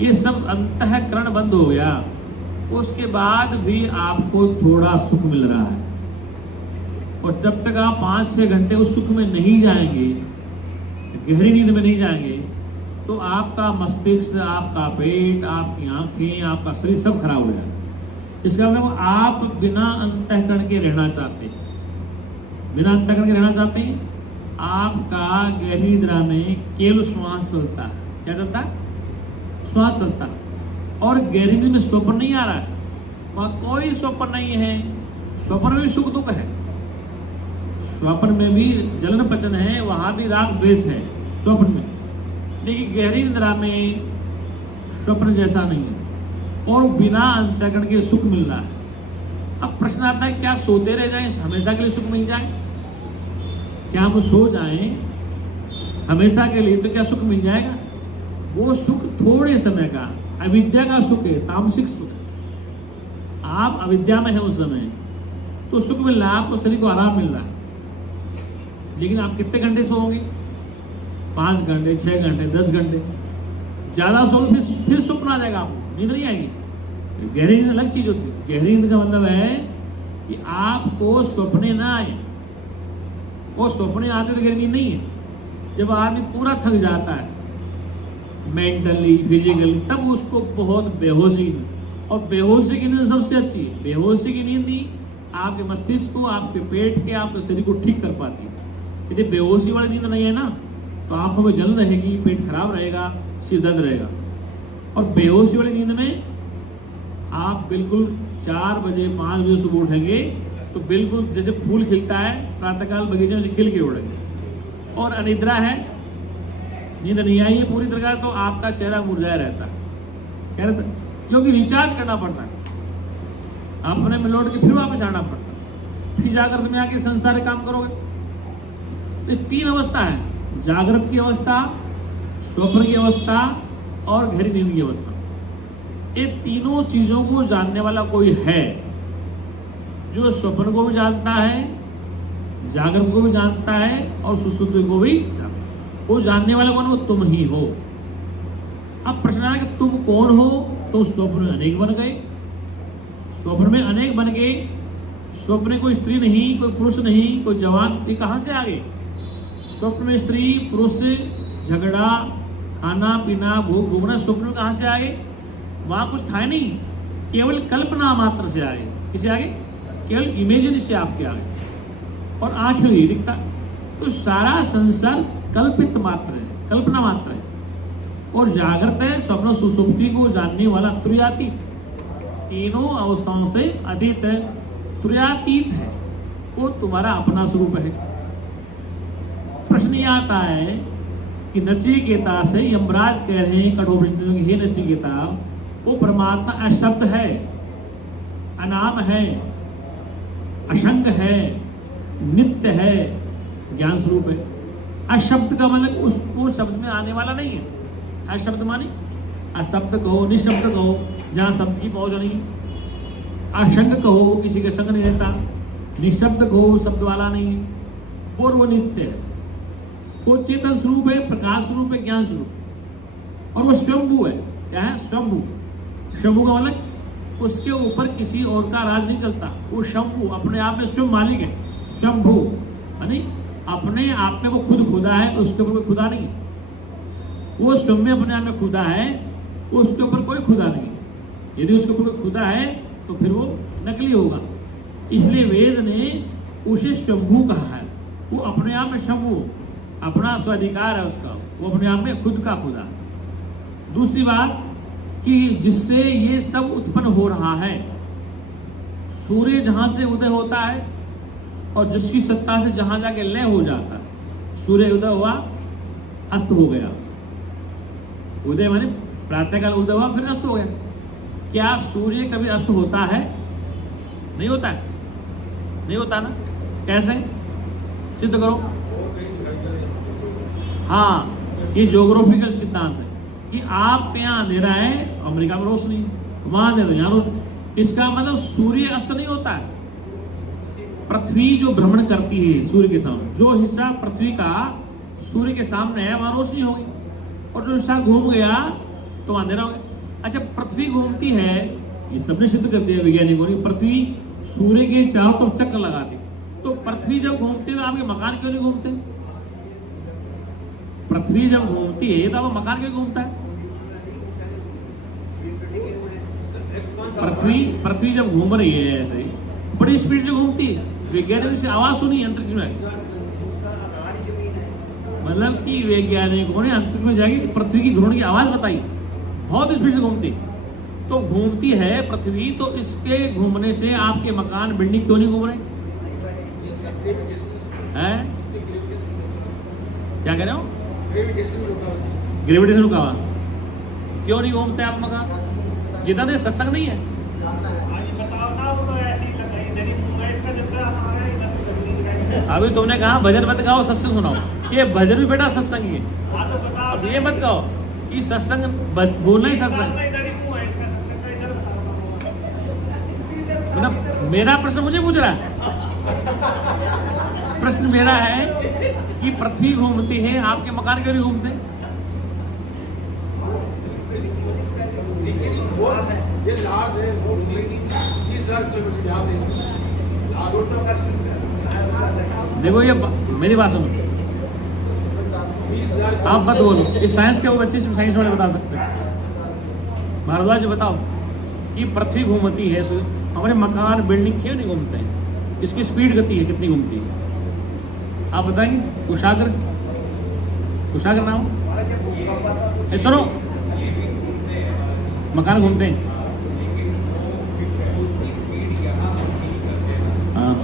ये सब अंतःकरण बंद हो गया, उसके बाद भी आपको थोड़ा सुख मिल रहा है। और जब तक आप 5-6 घंटे उस सुख में नहीं जाएंगे, गहरी नींद में नहीं जाएंगे, तो आपका मस्तिष्क, आपका पेट, आपकी आंखें, आपका शरीर सब खराब हो जाएगा। इसका मतलब आप बिना अंतःकरण के रहना चाहते हैं, बिना अंतःकरण के रहना चाहते हैं। आपका गहरी निद्रा में केवल श्वास चलता है। क्या चलता है? श्वास चलता है। और गहरी नींद में स्वप्न नहीं आ रहा है, वहां कोई स्वप्न नहीं है। स्वप्न में भी सुख दुख है, स्वप्न में भी जलन पचन है, वहां भी राग द्वेष है स्वप्न में। लेकिन गहरी निद्रा में स्वप्न जैसा नहीं है और बिना अंतःकरण के सुख मिल रहा है। अब प्रश्न आता है, क्या सोते रह जाएं हमेशा के लिए सुख मिल जाए? क्या हम सो जाएं हमेशा के लिए तो क्या सुख मिल जाएगा? वो सुख थोड़े समय का अविद्या का सुख है, तामसिक सुख है। आप अविद्या में है उस समय तो सुख मिल रहा है, आपको शरीर को आराम मिल रहा है। लेकिन आप कितने घंटे सोओगे? 5 घंटे, 6 घंटे, 10 घंटे। ज्यादा सोओगे फिर स्वप्न आ जाएगा, आपको नींद नहीं आएगी। गहरी नींद अलग चीज होती है। गहरी नींद का मतलब है कि आपको स्वप्ने ना आए। वो स्वप्ने आते तो गहरी नींद नहीं है। जब आदमी पूरा थक जाता है मेंटली फिजिकली, तब उसको बहुत बेहोशी, और बेहोशी की नींद सबसे अच्छी है। बेहोशी की नींद ही आपके मस्तिष्क को, आपके पेट के, आपके शरीर को ठीक कर पाती है। यदि बेहोशी वाली नींद नहीं है ना तो आंखों में जलन रहेगी, पेट खराब रहेगा, सिर दर्द रहेगा। और बेहोशी वाली नींद में आप बिल्कुल 4 बजे 5 बजे सुबह उठेंगे तो बिल्कुल जैसे फूल खिलता है प्रातःकाल बगीचे में, खिल के उड़ेंगे। और अनिद्रा है, नींद नहीं आई है पूरी तरह, तो आपका चेहरा मुरझाया रहता है। कह रहे थे क्योंकि रिचार्ज करना पड़ता है, अपने में लौट के फिर वापस आना पड़ता है, फिर जाकर में आके संसार काम करोगे। तो 3 अवस्था है, जागृत की अवस्था, स्वप्न की अवस्था और गहरी नींद की अवस्था। ये तीनों चीजों को जानने वाला कोई है, जो स्वप्न को भी जानता है, जागृत को भी जानता है और सुषुप्ति को भी जानता है। वो जानने वाला कौन? वो तुम ही हो। अब प्रश्न है कि तुम कौन हो? तो स्वप्न में अनेक बन गए, स्वप्न में अनेक बन गए। स्वप्न में कोई स्त्री नहीं, कोई पुरुष नहीं, कोई जवान, ये कहां से आ गए? स्वप्न में स्त्री पुरुष झगड़ा खाना पीना भूख भूखना स्वप्न में कहां से आ गए? वहां कुछ था नहीं, केवल कल्पना मात्र से आए। किसे आगे? केवल इमेजिन से आपके आगे। और आंख में दिखता तो सारा संसार कल्पित मात्र है, कल्पना मात्र है। और जागृत है, स्वप्न सुसुप्ति को जानने वाला तुर्यातीत, तीनों अवस्थाओं से अतीत है, तुर्यातीत है, वो तुम्हारा अपना स्वरूप है। प्रश्न यह आता है कि नचिकेता से यमराज कह रहे हैं कठोपनिषद में, हे नचिकेता, वो परमात्मा अशब्द है, अनाम है, अशंग है, नित्य है, ज्ञान स्वरूप है। अशब्द का मतलब उसको शब्द में आने वाला नहीं है। अशब्द माने अशब्द कहो, निशब्द कहो, जहां शब्द की पहुंच नहीं। अशंग कहो, किसी के संग नहीं रहता। निशब्द कहो, शब्द वाला नहीं है। पूर्व नित्य है, वो चेतन स्वरूप है, प्रकाश स्वरूप है, ज्ञान स्वरूप। और वो स्वयंभू है। क्या है? स्वयंभू। शंभू का मतलब उसके ऊपर किसी और का राज नहीं चलता। वो शंभू अपने आप में स्वयं मालिक है। शंभू यानी अपने आप में वो खुद खुदा है, तो उसके ऊपर कोई खुदा नहीं। वो स्वयं में अपने आप में खुदा है, उसके ऊपर कोई खुदा नहीं। यदि उसके ऊपर खुदा है तो फिर वो नकली होगा। इसलिए वेद ने उसे शंभू कहा है। वो अपने आप में शंभू, अपना स्वाधिकार है उसका, वो अपने आप में खुद का खुदा। दूसरी बात कि जिससे ये सब उत्पन्न हो रहा है, सूर्य जहां से उदय होता है और जिसकी सत्ता से जहां जाके लय हो जाता है। सूर्य उदय हुआ, अस्त हो गया। उदय माने प्रातःकाल उदय हुआ, फिर अस्त हो गया। क्या सूर्य कभी अस्त होता है? नहीं होता है, नहीं होता ना। कैसे? सिद्ध करो। हाँ, ये ज्योग्राफिकल सिद्धांत है कि आपके यहाँ अंधेरा है, अमेरिका में रोशनी, वहां अंधेरा, यहाँ रोशनी। इसका मतलब सूर्य अस्त नहीं होता है। पृथ्वी जो भ्रमण करती है सूर्य के सामने, जो हिस्सा पृथ्वी का सूर्य के सामने है वहां रोशनी होगी, और जो हिस्सा घूम गया तो अंधेरा हो गया। अच्छा, पृथ्वी घूमती है, ये सबने सिद्ध कर दिया वैज्ञानिकों ने। पृथ्वी सूर्य के चारों तरफ चक्कर लगाती, तो पृथ्वी जब घूमती है तो आपके मकान क्यों नहीं घूमते? पृथ्वी जब घूमती है तो आपका मकान क्यों घूमता है? पृथ्वी जब घूम रही है ऐसे बड़ी स्पीड से घूमती है, वैज्ञानिकों से आवाज सुनी अंतरिक्ष में, मतलब कि वैज्ञानिकों ने अंतरिक्ष में जाके पृथ्वी की घूमने की आवाज बताई, बहुत स्पीड से घूमती। तो घूमती है पृथ्वी, तो इसके घूमने से आपके मकान बिल्डिंग क्यों नहीं घूम रहे हैं? क्या कह रहे हो? ग्रेविटेशन रुका हुआ, क्यों नहीं घूमते आप मकान? जितना देर सत्संग नहीं है, अभी तुमने कहा भजन मत गाओ सत्संग सुनाओ, ये भजन भी बेटा सत्संग ही है। अब ये मत गाओ कि सत्संग बोलना ही सत्संग। मतलब मेरा प्रश्न मुझे पूछ रहा है, प्रश्न मेरा है कि पृथ्वी घूमती है, आपके मकान क्यों नहीं घूमते? ये लार्ज है, वो 30,000 किलोमीटर यहाँ से देखो, ये मेरी बात सुनो, आप मत बोलो, इस साइंस के वो बच्चे साइंस वाले बता सकते हैं। भारद्वाज बताओ कि पृथ्वी घूमती है, हमारे मकान बिल्डिंग क्यों नहीं घूमते हैं? इसकी स्पीड गति है, कितनी घूमती है आप बताएंगे? कुशागर नाम सुनो, मकान घूमते हैं। हाँ,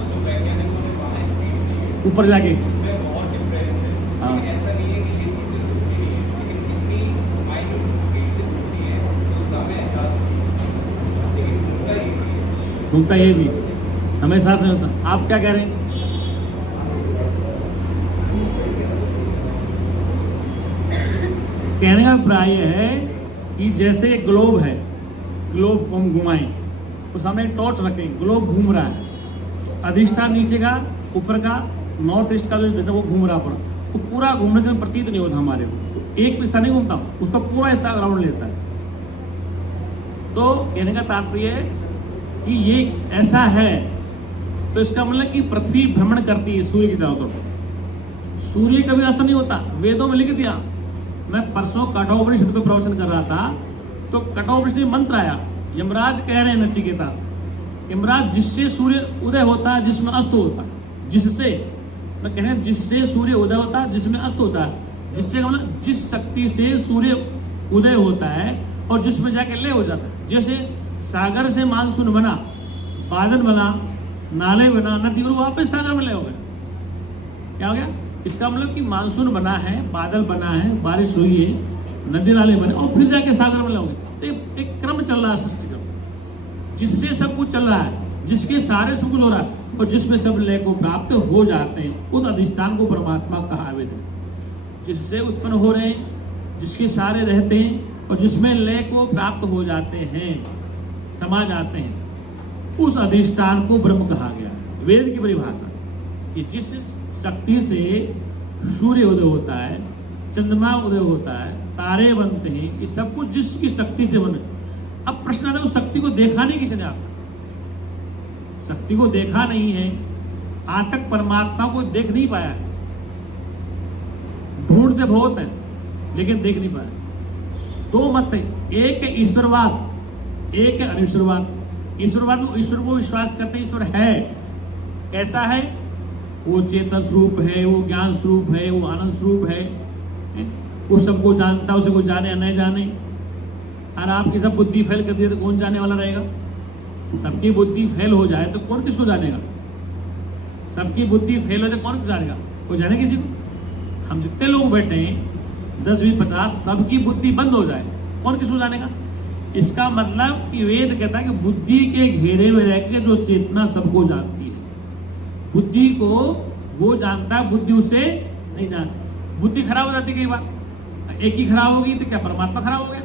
ऊपर जाके। हाँ, घूमता ये भी हमें एहसास नहीं होता। आप क्या कह रहे हैं? कहने का अभिप्राय है कि जैसे एक ग्लोब है, ग्लोब को हम घुमाएं तो सामने एक टॉर्च रखें, ग्लोब घूम रहा है, अधिष्ठान नीचे का, ऊपर का, नॉर्थ ईस्ट का जैसे वो घूम रहा, पड़ा तो पूरा घूमने से प्रतीत नहीं होता हमारे को, एक हिस्सा नहीं घूमता, उसका पूरा हिस्सा राउंड लेता है। तो कहने का तात्पर्य है कि ये ऐसा है, तो इसका मतलब कि पृथ्वी भ्रमण करती है सूर्य की चारों तरफ, सूर्य कभी अस्त नहीं होता। वेदों में लिख दिया, मैं परसों कठोपनिषद पे प्रवचन कर रहा था, तो कठोपनिषद में मंत्र आया, यमराज कह रहे हैं नचिकेता से, यमराज जिससे सूर्य उदय होता है जिसमें अस्त होता है, जिससे मैं कह रहे हैं जिससे सूर्य उदय होता है जिसमें अस्त होता है, जिससे मतलब जिस शक्ति से सूर्य उदय होता है और जिसमें जाके लय हो जाता है। जैसे सागर से मानसून बना, बादल बना, नाले बना, नदी, और वहां पे सागर में लय हो गया। क्या हो गया? इसका मतलब कि मानसून बना है, बादल बना है, बारिश हुई है, नदी नाले बने और फिर जाके सागर में लय हो गए। तो एक क्रम चल रहा है सृष्टि का, जिससे सब कुछ चल रहा है, जिसके सारे सब कुछ हो रहा है और जिसमें सब लय को प्राप्त हो जाते हैं, उस अधिष्ठान को परमात्मा कहा है। जिससे उत्पन्न हो रहे हैं, जिसके सारे रहते हैं और जिसमें लय को प्राप्त हो जाते हैं, समा जाते हैं, उस अधिष्ठान को ब्रह्म कहा गया है। वेद की परिभाषा कि जिस शक्ति से सूर्य उदय होता है, चंद्रमा उदय होता है, तारे बनते हैं, ये सब कुछ जिसकी शक्ति से बने। अब प्रश्न आता है, उस शक्ति को देखा नहीं किसी ने आता, शक्ति को देखा नहीं है, आज तक परमात्मा को देख नहीं पाया है, ढूंढते बहुत है लेकिन देख नहीं पाया। दो मत है, एक है ईश्वरवाद, एक है अनिश्वरवाद। ईश्वरवाद में ईश्वर को विश्वास करते, ईश्वर है, कैसा है? वो चेतन स्वरूप है, वो ज्ञान स्वरूप है, वो आनंद स्वरूप है, वो सबको जानता है, उसे को जाने या नहीं जाने। और आपकी सब बुद्धि फेल कर दिए तो कौन जाने वाला रहेगा? सबकी बुद्धि फेल हो जाए तो कौन किसको जानेगा? सबकी बुद्धि फेल हो जाए कौन जानेगा? कोई जाने किसी को? हम जितने लोग बैठे हैं 10, 20, 50, सबकी बुद्धि बंद हो जाए कौन किसको जानेगा? इसका मतलब कि वेद कहता है कि बुद्धि के घेरे में रहकर जो चेतना सबको जानती है, बुद्धि को वो जानता है, बुद्धि उसे नहीं जानती। बुद्धि खराब हो जाती कई बार, एक ही खराब होगी तो क्या परमात्मा खराब हो गया?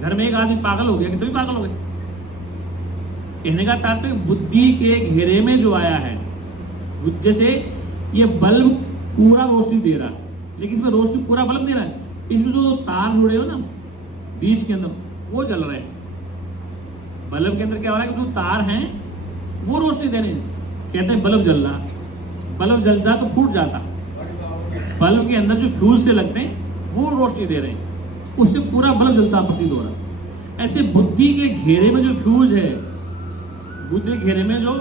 घर में एक आदमी पागल हो गया कि सभी पागल हो गए? कहने का तात्पर्य बुद्धि के घेरे में जो आया है, जैसे ये बल्ब पूरा रोशनी दे रहा है, लेकिन इसमें रोशनी पूरा बल्ब दे रहा है, इसमें जो तार जुड़े हो ना बीच के अंदर वो जल रहे हैं। बल्ब के अंदर क्या हो रहा है कि जो तार हैं वो रोशनी दे रहे हैं। कहते हैं बल्ब जल रहा, बल्ब जलता तो फूट जाता, बल्ब के अंदर जो फ्यूज से लगते हैं वो रोशनी दे रहे हैं, उससे पूरा बल्ब जलता प्रतीत हो रहा। ऐसे बुद्धि के घेरे में जो फ्यूज है, बुद्धि के घेरे में जो,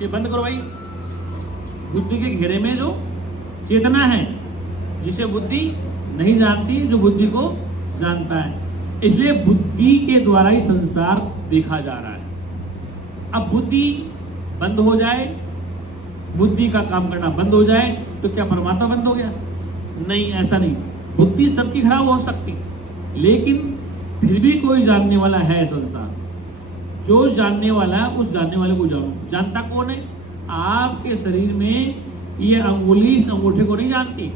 ये बंद करो भाई, बुद्धि के घेरे में जो चेतना है, जिसे बुद्धि नहीं जानती, जो बुद्धि को जानता है, इसलिए बुद्धि के द्वारा ही संसार देखा जा रहा है। अब बुद्धि बंद हो जाए, बुद्धि का काम करना बंद हो जाए, तो क्या परमात्मा बंद हो गया? नहीं, ऐसा नहीं। बुद्धि सबकी खराब हो सकती, लेकिन फिर भी कोई जानने वाला है संसार। जो जानने वाला है, उस जानने वाले को जानो। जानता कौन है? आपके शरीर में ये अंगुली इस अंगूठे को नहीं जानती,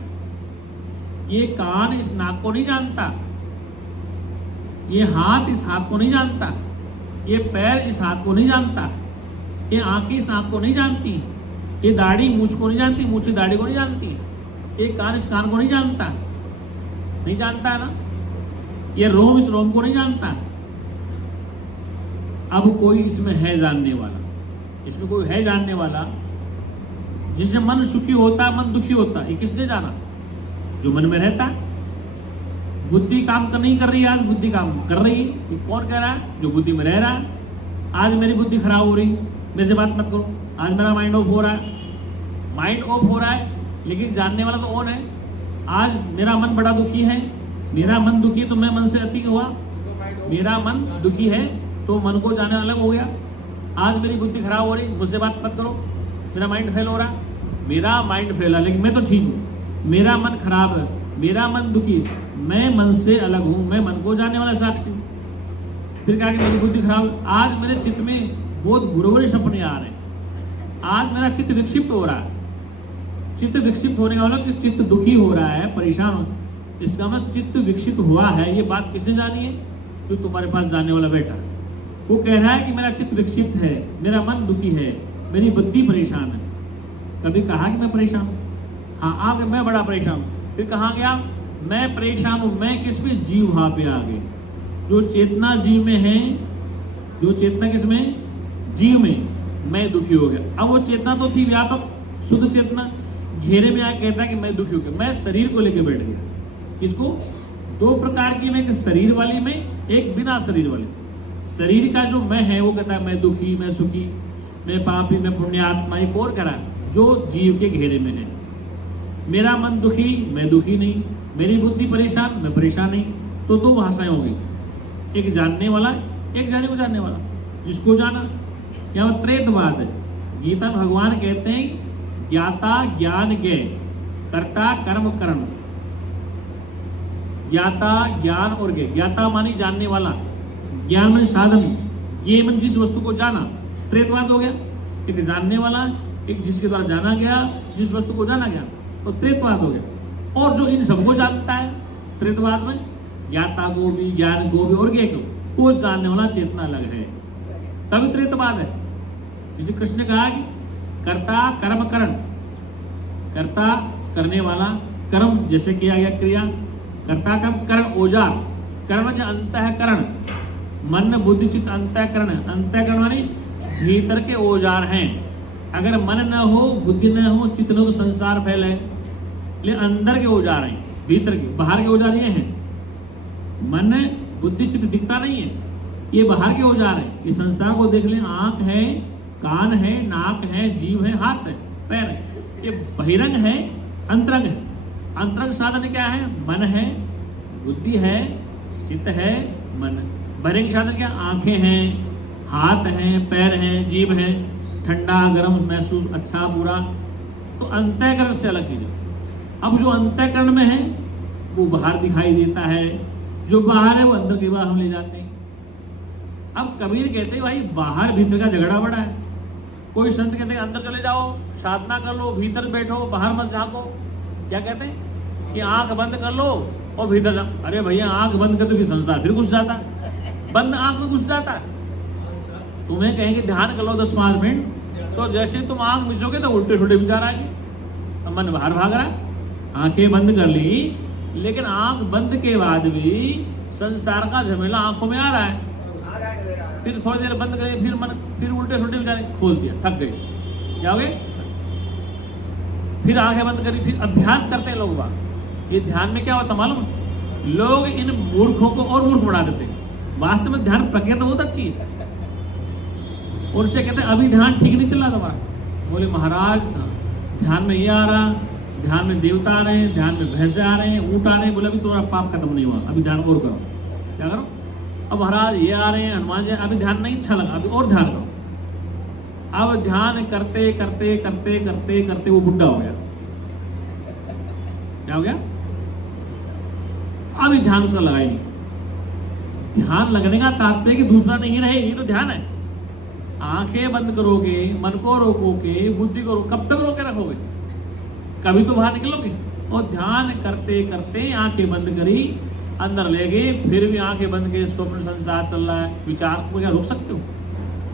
ये कान इस नाक को नहीं जानता, ये हाथ इस हाथ को नहीं जानता, ये पैर इस हाथ को नहीं जानता, ये आंखें इस आंख को नहीं जानती, ये दाढ़ी मूंछ को नहीं जानती, मूंछ दाढ़ी को नहीं जानती, ये कान इस कान को नहीं जानता, नहीं जानता है ना, ये रोम इस रोम को नहीं जानता। अब कोई इसमें है जानने वाला, इसमें कोई है जानने वाला, जिससे मन सुखी होता, मन दुखी होता, ये किसने जाना? जो मन में रहता। बुद्धि काम नहीं कर रही है, आज बुद्धि काम कर रही है, ये कौन कह रहा है? जो बुद्धि में रह रहा है। आज मेरी बुद्धि खराब हो रही, मेरे से बात मत करो, आज मेरा माइंड ऑफ हो रहा है, माइंड ऑफ हो रहा है, लेकिन जानने वाला तो ऑन है। आज मेरा मन बड़ा दुखी है, मेरा मन दुखी है तो मैं मन से अति हुआ, मेरा मन दुखी है तो मन को जाने अलग हो गया। आज मेरी बुद्धि खराब हो रही, मुझसे बात मत करो, मेरा माइंड फेल हो रहा, मेरा माइंड फेल है, लेकिन मैं तो ठीक हूँ, मेरा मन खराब है, मेरा मन दुखी, मैं मन से अलग हूँ, मैं मन को जानने वाला साक्षी। फिर कहा कि मेरी बुद्धि खराब, आज मेरे चित्त में बहुत बुरे बुरे सपने आ रहे हैं, आज मेरा चित्त विक्षिप्त हो रहा है। चित्त विक्षिप्त होने का मतलब कि चित्त दुखी हो रहा है, परेशान हो, इसका मतलब चित्त विक्षिप्त हुआ है। ये बात किसने जानी है? जो तुम्हारे पास जानने वाला बैठा, वो कह रहा है कि मेरा चित्त विक्षिप्त है, मेरा मन दुखी है, मेरी बुद्धि परेशान है। कभी कहा कि मैं परेशान हूँ? हाँ, आगे मैं बड़ा परेशान हूँ। फिर कहा गया मैं परेशान हूँ, मैं किस में? जीव वहां पे आ गए। जो चेतना जीव में है, जो चेतना किस में? जीव में, मैं दुखी हो गया। अब वो चेतना तो थी व्यापक शुद्ध चेतना, घेरे में आके कहता है कि मैं दुखी हो गया, मैं शरीर को लेकर बैठ गया। किसको? दो प्रकार की मैं, एक शरीर वाली में, एक बिना शरीर वाली। शरीर का जो मैं है वो कहता है मैं दुखी, मैं सुखी, मैं पापी, मैं पुण्यात्मा। एक और करा जो जीव के घेरे में है। मेरा मन दुखी, मैं दुखी नहीं, मेरी बुद्धि परेशान, मैं परेशान नहीं। तो दो भाषाएं हो गई, एक जानने वाला, एक जाने को जानने वाला। जिसको जाना, क्या त्रेतवाद है। गीता में भगवान कहते हैं ज्ञाता ज्ञान ज्ञ, कर्ता कर्म करण। ज्ञाता ज्ञान और ज्ञ, ज्ञाता मानी जानने वाला, ज्ञान में साधन, ये मन जिस वस्तु को जाना, त्रेतवाद हो गया। एक जानने वाला, एक जिसके द्वारा जाना गया, जिस वस्तु को जाना गया, तो त्रेतवाद हो गया। और जो इन सबको जानता है त्रेतवाद में, ज्ञाता को भी, ज्ञान को भी और ज्ञ को, वो जानने वाला चेतना अलग है, तभी त्रेतवाद है। जिसे कृष्ण ने कहा कि कर्ता कर्म करण, कर्ता करने वाला, कर्म जैसे किया गया क्रिया, कर्ता कर्म करण औजार, करण जो अंतःकरण, मन बुद्धि चित्त अंतःकरण, अंतःकरण मानी भीतर के औजार हैं। अगर मन न हो, बुद्धि न हो, चित्त न हो, तो संसार फैले। लेकिन अंदर के औजार हैं, भीतर के, बाहर के औजार ये हैं। मन बुद्धि चित्त दिखता नहीं है, ये बाहर के औजार हैं। ये संसार को देख ले, आंख है, कान है, नाक है, जीव है, हाथ है, पैर है, ये बहिरंग है, अंतरंग है। अंतरंग साधन क्या है? मन है, बुद्धि है, चित्त है, मन। बहिरंग साधन क्या? आंखें हैं, हाथ हैं, पैर हैं, जीव है, ठंडा गर्म महसूस, अच्छा बुरा। तो अंतःकरण से अलग चीज है। अब जो अंतःकरण में है वो बाहर दिखाई देता है, जो बाहर है वो अंदर के बाहर हम ले जाते हैं। अब कबीर कहते हैं भाई बाहर भीतर का झगड़ा बड़ा है। कोई संत कहते हैं अंदर चले जाओ, साधना कर लो, भीतर बैठो, बाहर मत झांको। क्या कहते हैं? कि आंख बंद कर लो और भीतर जाओ। अरे भैया आंख बंद कर तो फिर संसार फिर घुस जाता, बंद आंख में घुस जाता। तुम्हें कहेंगे ध्यान कर लो 10-5 मिनट, तो जैसे तुम आंख मिचोगे तो उल्टे उल्टे विचार आएंगे, तो मन बाहर भाग रहा है। आंखें बंद कर ली, लेकिन आंख बंद के बाद भी संसार का झमेला आंखों में आ रहा है। फिर थोड़ी देर बंद करें, फिर मन फिर उल्टे सुल्टे विचार, खोल दिया, थक गए, जाओगे फिर आंखें बंद करी, फिर अभ्यास करते हैं लोग। ये ध्यान में क्या होता मालूम? लोग इन मूर्खों को और मूर्ख बना देते हैं। वास्तव में ध्यान प्रक्रिया तो बहुत अच्छी है। और उनसे कहते हैं अभी ध्यान ठीक नहीं चल रहा तुम्हारा। बोले महाराज ध्यान में ये आ रहा, ध्यान में देवता आ रहे हैं, ध्यान में भैंसे आ रहे हैं, ऊँट आ रहे हैं। बोले अभी तुम्हारा पाप खत्म नहीं हुआ, अभी ध्यान और करो। क्या करो? अब महाराज ये आ रहे हैं, हनुमान जी, अभी ध्यान नहीं अच्छा लगा, अभी और ध्यान करो। अब ध्यान करते करते करते करते करते वो बुढ़ा हो गया। क्या हो गया? अभी ध्यान उसका लगा ही नहीं। ध्यान लगने का तात्पर्य कि दूसरा नहीं रहे, ये तो ध्यान है। आंखें बंद करोगे, मन को रोकोगे, बुद्धि को कब तक रोके रखोगे? कभी तो बाहर निकलोगे। और ध्यान करते करते आंखें बंद करी, अंदर ले गए, फिर भी आंखें बंद के स्वप्न संसार चल रहा है। विचार को क्या रोक सकते हो?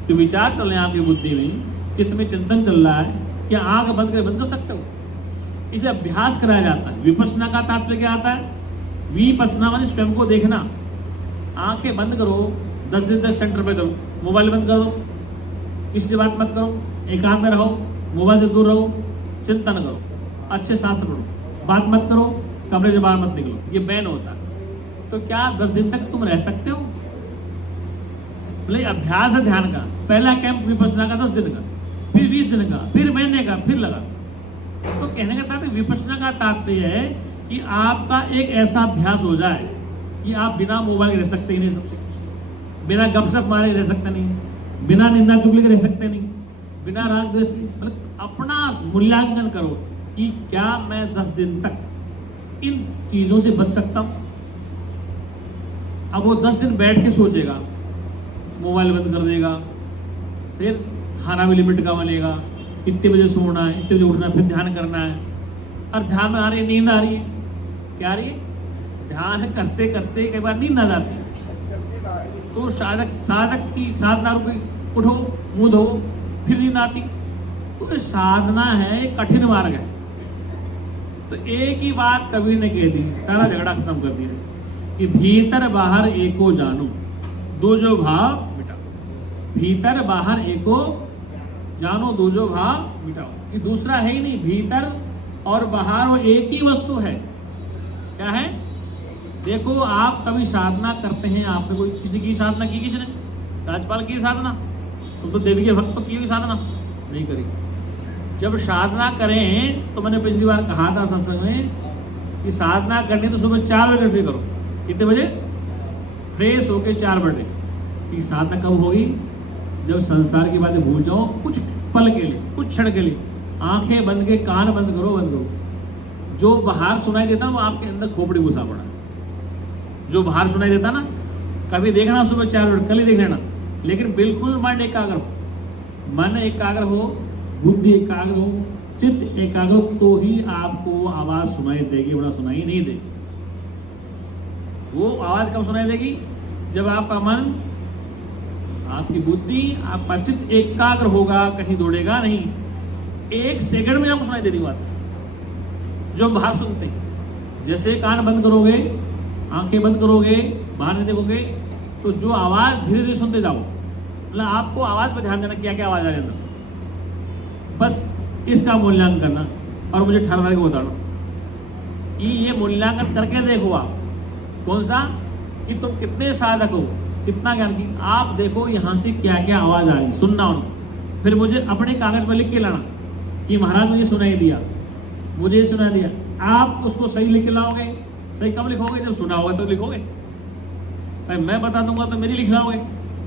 कि विचार चल रहे हैं आपकी बुद्धि में, चित्त में चिंतन चल रहा है, क्या आंख बंद कर सकते हो? इसे अभ्यास कराया जाता है। विपश्यना का तात्पर्य क्या आता है? विपश्यना माने स्वयं को देखना। आंखें बंद करो, 10 दिन तक सेंटर पे करो, मोबाइल बंद कर दो, किसी से बात मत करो, एकांत में रहो, मोबाइल से दूर रहो, चिंतन करो, अच्छे शास्त्र पढ़ो, बात मत करो, कमरे से बाहर मत निकलो। ये बैन होता है। तो क्या 10 दिन तक तुम रह सकते हो? बोले अभ्यास है ध्यान का। पहला कैंप विपश्यना का 10 दिन का, फिर 20 दिन का, फिर महीने का, फिर लगा। तो कहने का तात्पर्य विपश्यना का तात्पर्य है कि आपका एक ऐसा अभ्यास हो जाए कि आप बिना मोबाइल रह सकते ही नहीं सकते, बिना गपशप मारे रह सकते नहीं, बिना निंदा चुगली के रह सकते नहीं, बिना राग द्वेष के। मतलब अपना मूल्यांकन करो कि क्या मैं 10 दिन तक इन चीजों से बच सकता हूं। अब वो 10 दिन बैठ के सोचेगा, मोबाइल बंद कर देगा, फिर खाना भी लिमिट का मिलेगा, इतने बजे सोना है, इतने बजे उठना है, फिर ध्यान करना है। और ध्यान में आ रही है, नींद आ रही है। क्या आ रही है? ध्यान करते करते कई बार नींद आ जाती है। तो साधक की साधना रुकी, उठो, मुंह धो, फिर नींद आती। तो साधना है, कठिन मार्ग है। तो एक ही बात कबीर ने कह दी, सारा झगड़ा खत्म कर दिया कि भीतर बाहर एको जानो, दो जो भाव मिटाओ। भीतर बाहर एको जानो, दो जो भाव मिटाओ। ये दूसरा है ही नहीं, भीतर और बाहर वो एक ही वस्तु है। क्या है? देखो आप कभी साधना करते हैं, आपने कोई किसी की साधना की, किसी ने राजपाल की साधना, तो देवी के भक्त तो की हुई साधना नहीं करी। जब साधना करें तो मैंने पिछली बार कहा था सत्संग में कि साधना करनी तो सुबह 4 बजे उठ करो। कितने बजे? फ्रेश होके 4 बजे। कि साधना कब होगी? जब संसार की बातें भूल जाओ, कुछ पल के लिए, कुछ क्षण के लिए आंखें बंद के, कान बंद करो। जो बाहर सुनाई देता ना वो आपके अंदर खोपड़ी घुसा पड़ा। जो बाहर सुनाई देता ना, कभी देखना सुबह 4 बजे, कल ही देख लेना, लेकिन बिल्कुल मन एकाग्र हो, मन एकाग्र हो, बुद्धि एकाग्र हो, चित्त एकाग्र हो, तो ही आपको आवाज सुनाई देगी, वरना सुनाई नहीं देगी। वो आवाज कब सुनाई देगी? जब आपका मन, आपकी बुद्धि, आपका चित्त एकाग्र होगा, कहीं दौड़ेगा नहीं। 1 सेकंड में आपको सुनाई देती बात जो हम बाहर सुनते हैं। जैसे कान बंद करोगे, आंखें बंद करोगे, बाहर नहीं देखोगे, तो जो आवाज धीरे धीरे सुनते जाओ। मतलब आपको आवाज पर ध्यान देना, क्या क्या आवाज आ रही है, बस इसका मूल्यांकन करना और मुझे ठहरा के बताना कि ये मूल्यांकन करके देखो आप कौन सा, कि तुम कितने साधक हो, कितना ज्ञान की। आप देखो यहाँ से क्या क्या आवाज आ रही, सुनना उनको, फिर मुझे अपने कागज पर लिख के लाना कि महाराज मुझे सुनाई दिया, मुझे सुना दिया। आप उसको सही लिख के लाओगे। सही कब लिखोगे? जब सुना होगा तो लिखोगे। भाई मैं बता दूंगा तो मेरी लिख लाओगे,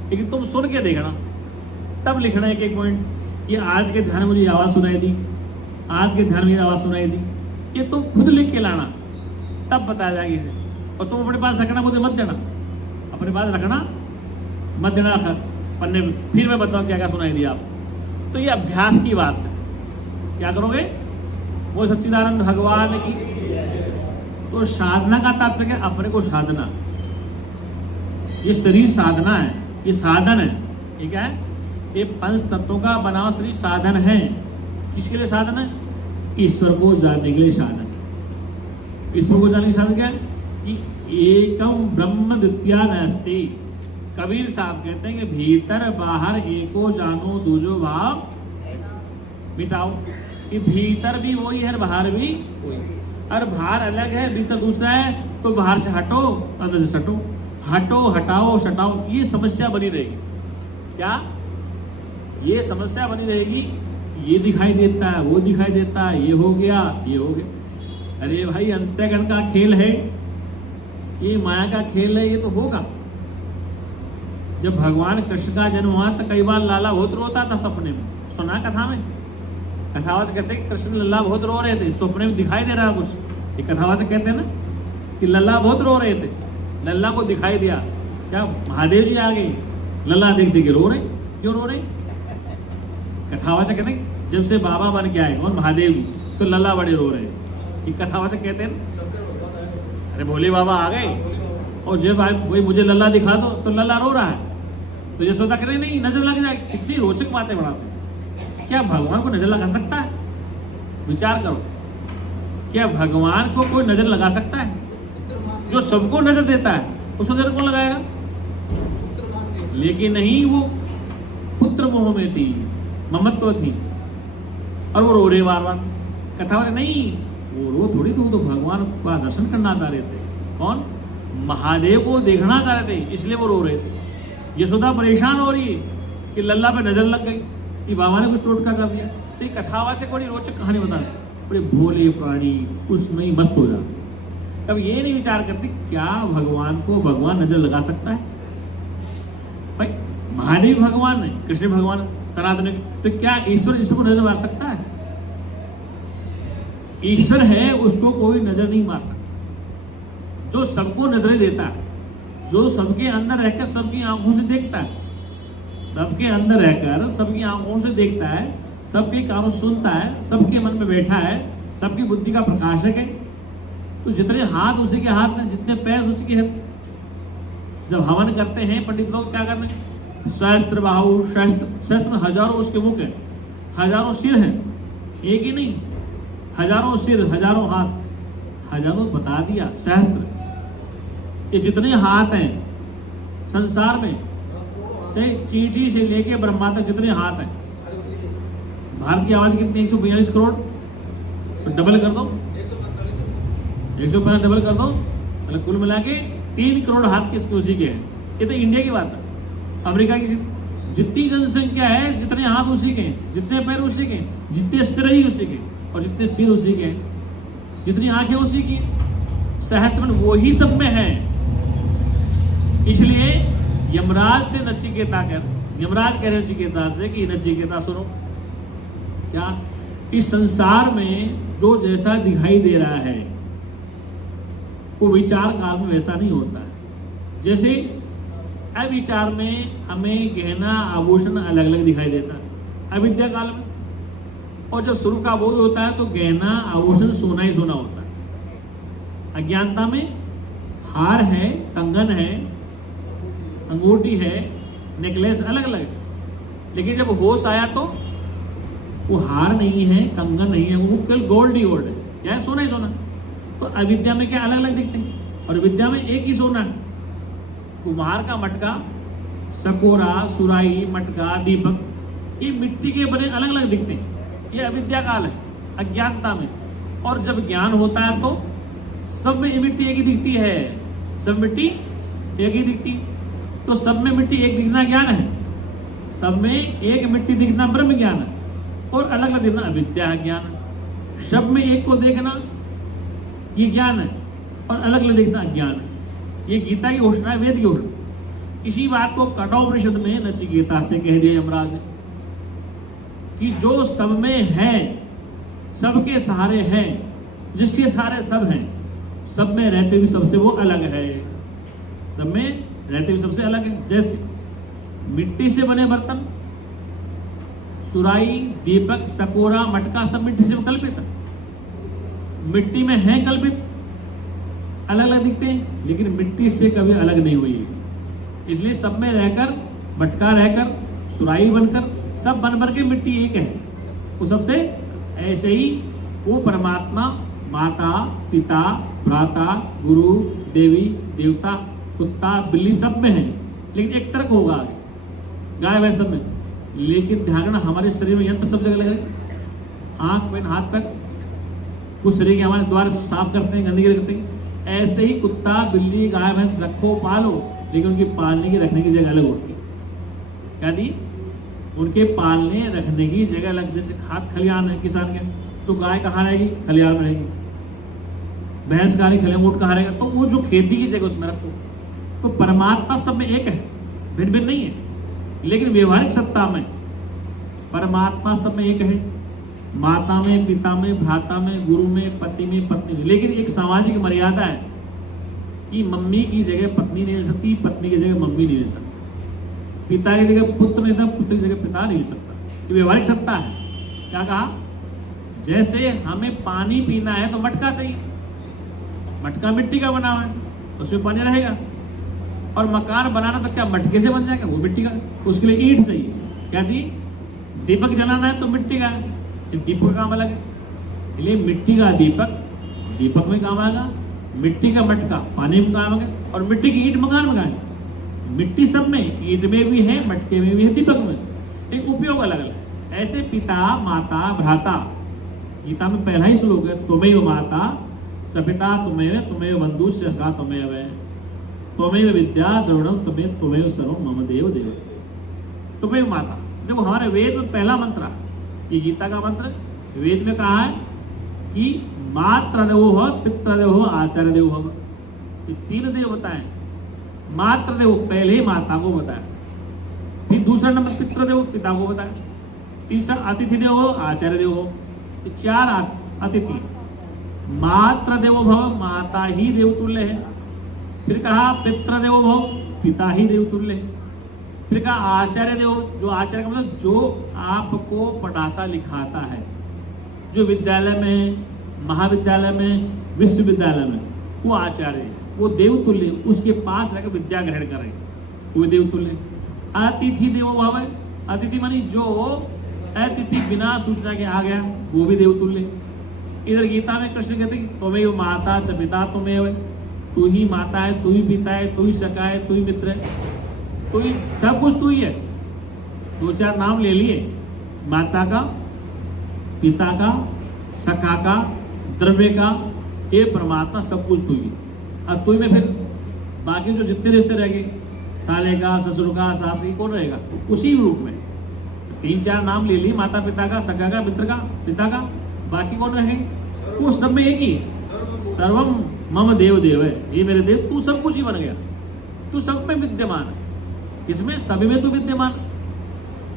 लेकिन तुम सुन के देखना, तब लिखना एक एक पॉइंट। ये आज के ध्यान में मुझे आवाज सुनाई दी, आज के ध्यान में आवाज सुनाई दी, ये तुम खुद लिख के लाना, तब बताया जाएगा इसे। और तुम अपने पास रखना, मुझे मत देना, अपने पास रखना, मत देना पन्ने में। फिर मैं बताऊँ क्या क्या सुनाई दिया आपको। तो ये अभ्यास की बात है। क्या करोगे? वो सच्चिदानंद भगवान की। तो साधना का तात्पर्य है अपने को साधना। ये शरीर साधना है, ये साधन है। ये क्या है? ये 5 तत्वों का बना हुआ शरीर साधन है। किसके लिए साधन है? ईश्वर को जानने के लिए साधन। ईश्वर को जानने के साधन क्या है? कि एकम ब्रह्म द्वितीया नास्ति। कबीर साहब कहते हैं कि भीतर बाहर एको जानो, दूजो भाव मिटाओ। कि भीतर भी वही है, बाहर भी वही। और बाहर अलग है, भीतर दूसरा है, तो बाहर से हटो, अंदर से सटो। हटो हटाओ सटाओ, ये समस्या बनी रहेगी। क्या ये समस्या बनी रहेगी? ये दिखाई देता है, वो दिखाई देता है, ये हो गया, ये हो गया। अरे भाई, अंतःकरण का खेल है, ये माया का खेल है, ये तो होगा। जब भगवान कृष्ण का जन्म हुआ तो कई बार लाला बहुत रोता था सपने में, सुना कथा में। कथावाचक कहते हैं कृष्ण लल्ला बहुत रो रहे थे, सपने में दिखाई दे रहा कुछ। ये कथावाचक कहते हैं ना कि लल्ला बहुत रो रहे थे, लल्ला को दिखाई दिया। क्या महादेव जी आ गए, लल्ला देख देख के रो रहे। क्यों रो रहे? कथावाचक कहते हैं जब से बाबा बन के आए, और महादेव जी, तो लल्ला बड़े रो रहे। ये कथावाचक कहते हैं अरे भोले बाबा आ गए और जब भाई मुझे लल्ला दिखा दो तो लल्ला रो रहा है। तो यशोदा कह रहे नहीं, नजर लग जाए। कितनी रोचक बातें बढ़ाते हैं। क्या भगवान को नजर लगा सकता है? विचार करो, क्या भगवान को कोई नजर लगा सकता है? जो सबको नजर देता है उसको नजर कौन लगाएगा? लेकिन नहीं, वो पुत्र मोह में थी, ममत्व थी, और वो रो रहे बार बार। कथा वाले नहीं, वो रो थोड़ी थी, तो भगवान का दर्शन करना चाह रहे थे। कौन? महादेव को देखना चाह रहे थे, इसलिए वो रो रहे थे। यशोदा परेशान हो रही है कि लल्ला पे नजर लग गई, कि बाबा ने कुछ टोटका कर दिया। तो ये कथावाचक बड़ी रोचक कहानी बता रहे, बड़े भोले प्राणी उसमें ही मस्त हो जाते। तब ये नहीं विचार करते क्या भगवान को भगवान नजर लगा सकता है? भाई महादेव भगवान है, कृष्ण भगवान सनातन, तो क्या ईश्वर ईश्वर को नजर मार सकता है? ईश्वर है, उसको कोई नजर नहीं मार सकता। जो सबको नजरें देता है, जो सबके अंदर रहकर सबकी आंखों से देखता है, सबके अंदर रहकर सबकी आंखों से देखता है, सबके कानों से सुनता है, सबके मन में बैठा है, सबकी बुद्धि का प्रकाशक है। तो जितने हाथ उसी के हाथ में, जितने पैर उसी के हैं। जब हवन करते हैं पंडित लोग क्या करते हैं? सहस्त्र बाहु, सहस्त्र में हजारों उसके मुख है, हजारों सिर हैं, एक ही नहीं, हजारों सिर, हजारों हाथ, हजारों बता दिया सहस्त्र। ये जितने हाथ हैं संसार में, चाहे चींटी से लेके ब्रह्मा तक जितने हाथ हैं। भारत की आबादी कितनी? 142 करोड़। तो डबल कर दो, 115 डबल कर दो, मतलब कुल मिला के 3 करोड़ हाथ किसके उसी के हैं। ये तो इंडिया की बात है। अमेरिका की जितनी जनसंख्या है, जितने हाथ उसी के हैं, जितने पैर उसी के हैं, जितने सिर ही उसी के, और जितने सिर उसी के हैं, जितनी आंखें उसी की, सहस्त्र वो ही सब में है। इसलिए यमराज से नचिकेता यमराज कह रहे नचिकेता से कि नचिकेता सुनो, क्या इस संसार में जो जैसा दिखाई दे रहा है वो विचार काल में वैसा नहीं होता है। जैसे अविचार में हमें गहना आभूषण अलग अलग दिखाई देता है अविद्या काल में, और जब शुरू का बोध होता है तो गहना आभूषण सोना ही सोना होता है। अज्ञानता में हार है, कंगन है, अंगूठी है, नेकलेस अलग अलग है। लेकिन जब होश आया तो वो हार नहीं है, कंगन नहीं है, वो केवल गोल्ड ही गोल्ड है, क्या है? सोना ही सोना। तो अविद्या में क्या अलग अलग दिखते हैं, और विद्या में एक ही सोना है। कुम्हार का मटका, सकोरा, सुराई, मटका, दीपक, ये मिट्टी के बने अलग अलग दिखते हैं। ये अविद्या काल है, अज्ञानता में। और जब ज्ञान होता है तो सब में मिट्टी एक ही दिखती है, सब मिट्टी एक ही दिखती। तो सब में मिट्टी एक दिखना ज्ञान है, सब में एक मिट्टी दिखना ब्रह्म ज्ञान है, और अलग अलग दिखना अविद्या ज्ञान है। सब में एक को देखना ये ज्ञान है, और अलग अलग देखना अज्ञान है। ये गीता की घोषणा है, वेद की घोषणा। इसी बात को कठोपनिषद में नचिकेता से कह दिया यमराज ने कि जो सब में है, सबके सहारे है, जिसके सहारे सब हैं, सब में रहते भी सबसे वो अलग है, सब में रहते भी सबसे अलग है। जैसे मिट्टी से बने बर्तन, सुराई, दीपक, सकोरा, मटका सब मिट्टी से कल्पित है, मिट्टी में है कल्पित, अलग अलग दिखते हैं, लेकिन मिट्टी से कभी अलग नहीं हुई है। इसलिए सब में रहकर, मटका रहकर, सुराई बनकर, सब बन भर के मिट्टी एक है। वो सबसे ऐसे ही वो परमात्मा माता, पिता, भ्राता, गुरु, देवी, देवता, कुत्ता, बिल्ली सब में है, लेकिन एक तर्क होगा आगे, गाय वैसे सब में। लेकिन ध्यान रखना, हमारे शरीर में यंत्र सब जगह लगे, आंख, पैन, हाथ पैर, कुछ शरीर के हमारे द्वार साफ करते हैं, गंदगी रखते हैं, ऐसे ही कुत्ता बिल्ली गाय भैंस रखो पालो, लेकिन उनकी पालने की रखने की जगह अलग होती है। क्या दी? उनके पालने रखने की जगह अलग। जैसे खाद खलिहान है किसान के, तो गाय कहाँ रहेगी? खलिहान में रहेगी। भैंस कहाँ रहेगी? खलिहान। ऊँट कहाँ रहेगा? तो वो जो खेती की जगह उसमें रखो। तो परमात्मा सब में एक है, भिन्न भिन्न नहीं है, लेकिन व्यवहारिक सत्ता में परमात्मा सब में एक है। माता में, पिता में, भ्राता में, गुरु में, पति में, पत्नी में। लेकिन एक सामाजिक मर्यादा है कि मम्मी की जगह पत्नी नहीं ले सकती, पत्नी की जगह मम्मी नहीं ले सकती, पिता की जगह पुत्र नहीं था, पुत्र की जगह पिता नहीं ले सकता। ये व्यवहारिक सत्ता है। क्या कहा? जैसे हमें पानी पीना है तो मटका चाहिए, मटका मिट्टी का बना हुआ है, उसमें पानी रहेगा। और मकान बनाना तो क्या मटके से बन जाएगा? वो मिट्टी का, उसके लिए ईंट चाहिए। क्या चाहिए? दीपक जलाना है तो मिट्टी का है, दीपक का काम अलग है। इसलिए मिट्टी का दीपक दीपक में काम आएगा, मिट्टी का मटका पानी में काम आएगा, और मिट्टी की ईंट मकान में आएगा। मिट्टी सब में, ईंट में भी है, मटके में भी है, दीपक में, एक उपयोग अलग अलग है। ऐसे पिता माता भ्राता, गीता में पहला ही श्लोक है, त्वमेव माता च पिता त्वमेव, त्वमेव बंधु सखा त्वमेव, त्वमेव विद्या द्रविणम त्वमेव सर्वम मम देव देव। त्वमेव माता, देखो हमारे वेद में पहला मंत्र है, ये गीता का मंत्र। वेद में कहा है कि मातृदेवो भव, पितृदेवो भव, आचार्य देवो भव। ये तीन देव बताए। मातृदेव पहले ही माता को बताया, फिर दूसरा नंबर पितृदेव पिता को बताया, तीसरा अतिथि देवो भव, आचार्य देवो भव। ये चार अतिथि। मातृदेवो भव, माता ही देवतुल्य है। फिर कहा पितृदेवो भव, पिता ही देवतुल्य है। फिर कहा आचार्य देव, जो आचार्य का मतलब जो आपको पढ़ाता लिखाता है, जो विद्यालय में, महाविद्यालय में, विश्वविद्यालय में, वो आचार्य है, वो देवतुल्य, उसके पास रहकर विद्या ग्रहण करें, वो देवतुल्य। अतिथि देवो भव, अतिथि मानी जो अतिथि बिना सूचना के आ गया, वो भी देवतुल्य। इधर गीता में कृष्ण कहते हैं त्वमेव माता च पिता त्वमेव, तू ही माता है, तू ही पिता है, तू ही सखा है, तू ही मित्र है, तो सब कुछ तू ही है। दो चार नाम ले लिए, माता का, पिता का, सखा का, द्रव्य का, ये परमात्मा सब कुछ तू ही। अब तू में फिर बाकी जो जितने रिश्ते रहेंगे, साले का, ससुर का, सास की, कौन रहेगा? उसी रूप में तीन चार नाम ले लिए, माता पिता का, सखा का, मित्र का, पिता का, बाकी कौन रहेंगे? वो सब में एक ही, सर्वम मम देव देव है, ये मेरे देव, तू सब कुछ ही बन गया, तू सब में विद्यमान है। इसमें सभी में तो विद्यमान,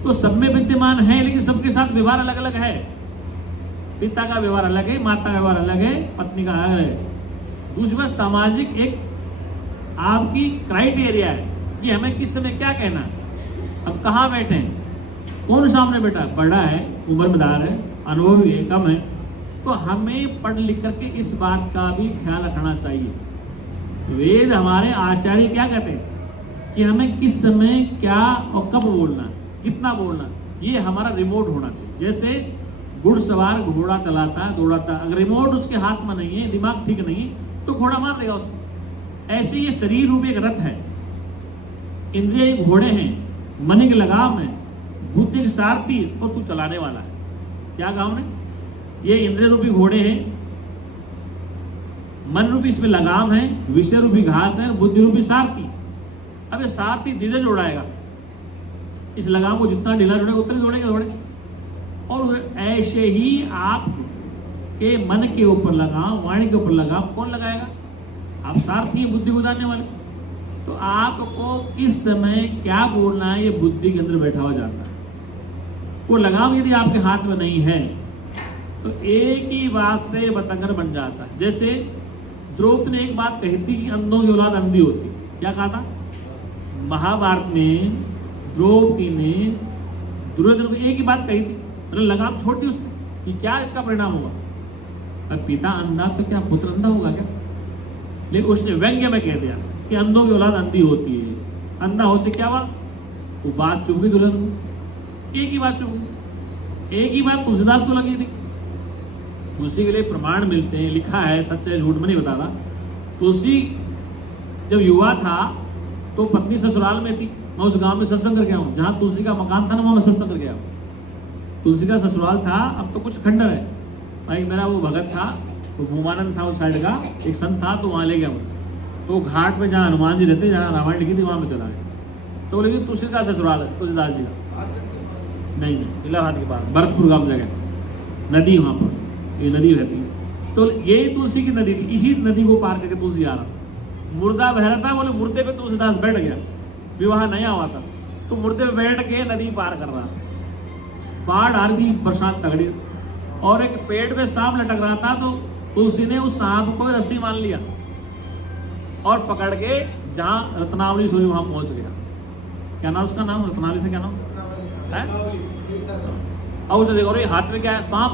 तो सब में विद्यमान है, लेकिन सबके साथ व्यवहार अलग अलग है। पिता का व्यवहार अलग है, माता का व्यवहार अलग है, पत्नी का अलग है। दूसरी बात, सामाजिक एक आपकी क्राइटेरिया है कि हमें किस समय क्या कहना है। अब कहाँ बैठे हैं, कौन सामने बैठा है, बड़ा है, उम्रदार है, अनुभवी है, कम है, तो हमें पढ़ लिख करके इस बात का भी ख्याल रखना चाहिए। वेद हमारे आचार्य क्या कहते हैं कि हमें किस समय क्या और कब बोलना, कितना बोलना, ये हमारा रिमोट होना चाहिए। जैसे घुड़सवार घोड़ा चलाता है, दौड़ाता है, अगर रिमोट उसके हाथ में नहीं है, दिमाग ठीक नहीं है, तो घोड़ा मार देगा उसको। ऐसे ये शरीर रूपी एक रथ है, इंद्रिय घोड़े हैं, मन के लगाम है, बुद्धि की सारथी, और तू चलाने वाला है। क्या काम है? ये इंद्रिय रूपी घोड़े हैं, मन रूपी इसमें लगाम है, विषय रूपी घास है, बुद्धि रूपी सारथी। अब ये सारथी धीरे जोड़ाएगा, इस लगाम को जितना ढीला जोड़ेगा उतना जोड़ेगा जोड़े। और ऐसे ही आप के मन के ऊपर लगाम, वाणी के ऊपर लगाम कौन लगाएगा? आप सारथी हैं, बुद्धि गुजारने वाले। तो आपको इस समय क्या बोलना है, ये बुद्धि के अंदर बैठा हुआ जाता है। वो लगाम यदि आपके हाथ में नहीं है तो एक ही बात से बतंगर बन जाता है। जैसे द्रौपदी ने एक बात कही थी कि अंधों की औलाद अंधी होती। क्या कहा था? महाभारत में द्रौपदी ने दुर्योधन को एक ही बात कही थी, मतलब लगाम छोड़ दी उसने कि क्या इसका परिणाम होगा। अब पिता अंधा तो क्या पुत्र अंधा होगा क्या? लेकिन उसने व्यंग्य में कह दिया कि अंधों की औलाद अंधी होती है। अंधा होते क्या हुआ? वो बात चुप गई दुल्हन को, एक ही बात चुप गई। एक ही बात तुलसीदास को लगी थी। तुलसी के लिए प्रमाण मिलते हैं, लिखा है, सच्चा झूठ में नहीं बता रहा। तुलसी जब युवा था तो पत्नी ससुराल में थी। मैं उस गांव में सत्संग करके आऊँ जहाँ तुलसी का मकान था ना, वहाँ मैं सत्संग करके आऊँ। तुलसी का ससुराल था, अब तो कुछ खंडर है। भाई मेरा वो भगत था, तो भूमानंद था उस साइड का, एक संत था, तो वहाँ ले गया मुझे। तो घाट पे जहाँ हनुमान जी रहते, जहाँ रामायण लिखी थी, वहाँ पे चला गया। तो बोले कि तुलसीदास ससुराल है, तुलसीदास जी का। नहीं, इलाहाबाद के पास भरतपुर गाँव जगह नदी, वहाँ पर ये नदी रहती है। तो यही तुलसी की नदी थी, इसी नदी को पार करके तुलसी आ रहा। मुर्दा बह रहा था, बोले मुर्दे पे तुलसीदास बैठ गया, विवाह नया हुआ था, तो मुर्दे पे बैठ के नदी पार कर रहा। बाढ़ आ रही, बरसात तगड़ी, और एक पेड़ पे सांप लटक रहा था, तो तुलसी ने उस सांप को रस्सी मान लिया और पकड़ के जहाँ रत्नावली सूर्य वहां पहुंच गया। क्या नाम उसका, नाम रत्नावली था, क्या नाम है? और उसे देखो, हाथ में क्या है, सांप,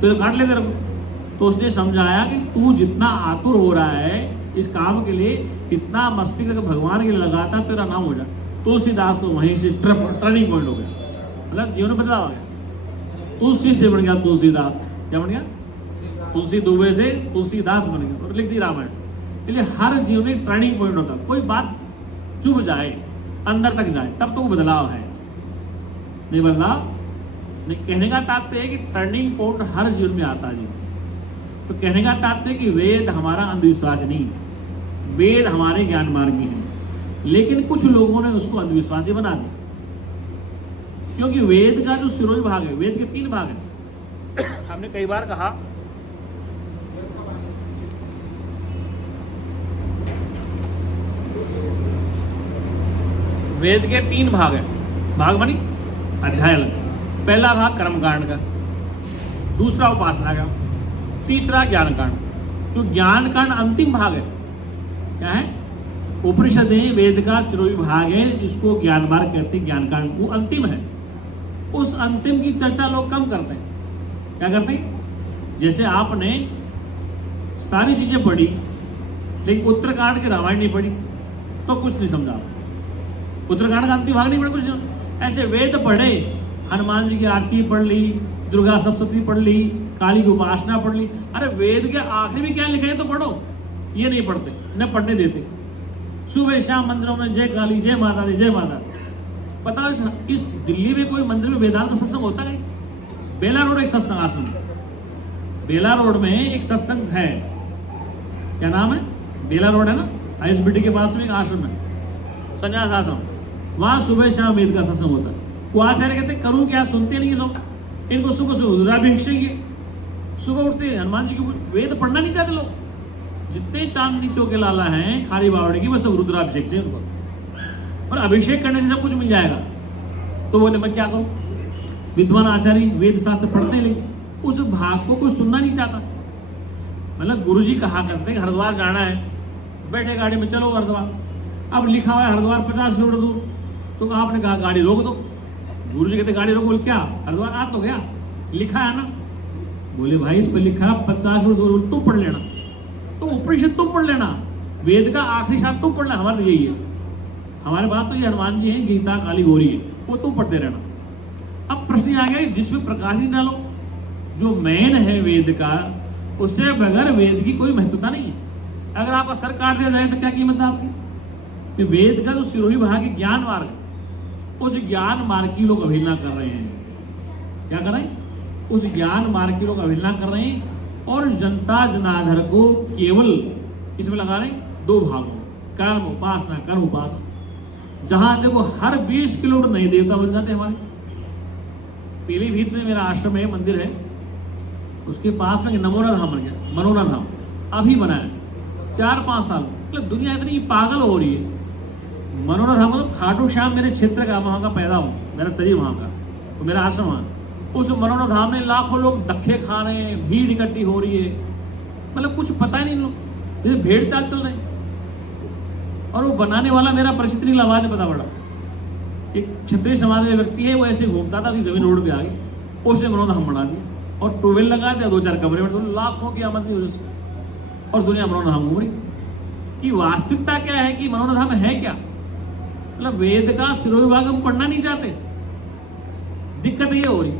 तो काट ले तेरे को। तो उसने समझाया कि तू जितना आतुर हो रहा है इस काम के लिए, इतना मस्तिष्क भगवान के लिए लगाता, तेरा नाम हो जाए। तुलसीदास तो वहीं से टर्निंग पॉइंट हो गया, मतलब जीवन में बदलाव आ गया। तुलसी से बन गया तुलसीदास। क्या बन गया? तुलसी दुबे से तुलसीदास बन गया, और लिख दी रामायण। इसलिए हर जीवन में टर्निंग पॉइंट होता, कोई बात चुभ जाए, अंदर तक जाए, तब तो वो बदलाव है। नहीं बदलाव नहीं। कहने का तात्पर्य है कि टर्निंग पॉइंट हर जीवन में आता है जी। तो कहने का तात्पर्य कि वेद हमारा अंधविश्वास नहीं, वेद हमारे ज्ञान मार्गी है, लेकिन कुछ लोगों ने उसको अंधविश्वासी बना दिया। क्योंकि वेद का जो शिरोई भाग है, वेद के 3 भाग हैं। हमने कई बार कहा, वेद के 3 भाग हैं। भाग बनी अध्याय अलग। पहला भाग कर्मकांड का, दूसरा उपासना का, तीसरा ज्ञान कांड। तो ज्ञान कांड अंतिम भाग है। क्या है? उपनिषदें वेद का शिरोई भाग है, इसको ज्ञान मार्ग कहते हैं। ज्ञान कांड वो अंतिम है। उस अंतिम की चर्चा लोग कम करते हैं। क्या करते हैं? जैसे आपने सारी चीजें पढ़ी, लेकिन उत्तरकांड की रामायण नहीं पढ़ी, तो कुछ नहीं समझा। उत्तरकांड का अंतिम भाग नहीं पढ़ा, कुछ ऐसे वेद पढ़े, हनुमान जी की आरती पढ़ ली, दुर्गा सप्तशती पढ़ ली, काली की उपासना पढ़ ली। अरे वेद के आखिरी में क्या लिखा है तो पढ़ो। ये नहीं पढ़ते, न पढ़ने देते। सुबह शाम मंदिरों में जय काली, जय माता दी, जय माता दी। पता इस दिल्ली में कोई मंदिर में वेदांत का सत्संग होता है? बेला रोड एक सत्संग आश्रम, बेला रोड में एक सत्संग है। क्या नाम है? बेला रोड है ना, आईएसबीटी के पास में एक आश्रम है, संन्यास आश्रम। वहां सुबह शाम वेद का सत्संग होता है। वो आचार्य कहते करूं क्या, सुनते नहीं लोग। इनको सुबह सुबह रुद्राभिषेक चाहिए, सुबह उठते हनुमान जी की वेद पढ़ना नहीं चाहते लोग। जितने चांदनी चौके लाला हैं खारी बावड़े की, बस रुद्राभिषेक चाहिए उनको, और अभिषेक करने से सब कुछ मिल जाएगा। तो बोले मैं क्या करूं? विद्वान आचार्य वेद शास्त्र पढ़ते, लेकिन उस भाग को कोई सुनना नहीं चाहता। मतलब गुरुजी कहा करते हैं हरिद्वार जाना है, बैठे गाड़ी में चलो हरिद्वार। अब लिखा हुआ है हरिद्वार 50 किलोमीटर दूर, तो आपने कहा गाड़ी रोक दो। गुरुजी कहते गाड़ी रोक, बोले क्या हरिद्वार आ तो गया, लिखा है ना। बोले भाई इस पर लिखा 50 किलोमीटर दूर, तुम पढ़ लेना। तो उपनिषद तुम पढ़ लेना, वेद का आखिरी शास्त्र तुम पढ़ना, हमारे यही है। हमारे बात तो ये हनुमान जी हैं, गीता काली गौरी है, वो तुम पढ़ते रहना। अब प्रश्न आ गया जिसमें प्रकाश नहीं डालो, जो मेन है वेद का, उससे बगैर वेद की कोई महत्वता नहीं है। अगर आपका सर काट दिया जाए तो क्या कीमत है आपकी? कि वेद का जो सिरोही भाग है ज्ञान मार्ग, उस ज्ञान मार्ग की लोग अवहेलना कर रहे हैं। क्या कर रहे हैं? उस ज्ञान मार्ग की लोग अवहेलना कर रहे हैं, और जनता जनार्दन को केवल इसमें लगा रहे हैं 2 भागों, कर्म उपासना, कर्म उपासना। जहां देखो हर 20 किलोमीटर नए देवता बन जाते हमारे। पीलीभीत में मेरा आश्रम है, मंदिर है, उसके पास में नमोरा धाम बन गया, मनोरा धाम अभी बना है 4-5 साल। मतलब दुनिया इतनी पागल हो रही है। मनोरा धाम मतलब खाटू श्याम मेरे क्षेत्र का, वहां का पैदा हूं, मेरा शरीर वहां का, तो मेरा आश्रम वहां। उस मनोरा धाम में लाखों लोग धक्के खा रहे हैं, भीड़ इकट्ठी हो रही है, मतलब कुछ पता ही नहीं लोग, जैसे भेड़ चाल चल रहे हैं। और वो बनाने वाला मेरा परिचित नहीं, आवाज पता पड़ा, एक क्षत्रिय समाज का व्यक्ति है, वो ऐसे घूमता था, उसकी जमीन रोड पे आ गई, उसने मनोरा धाम बना दिया और ट्यूबवेल लगा दिया, 2-4 कमरे में, लाखों की आमदनी हुई उसकी, और दुनिया मनोरा धाम घूम रही। कि वास्तविकता क्या है कि मनोरा धाम है क्या? मतलब वेद का सिरोही भाग हम पढ़ना नहीं चाहते। दिक्कत ये हो रही,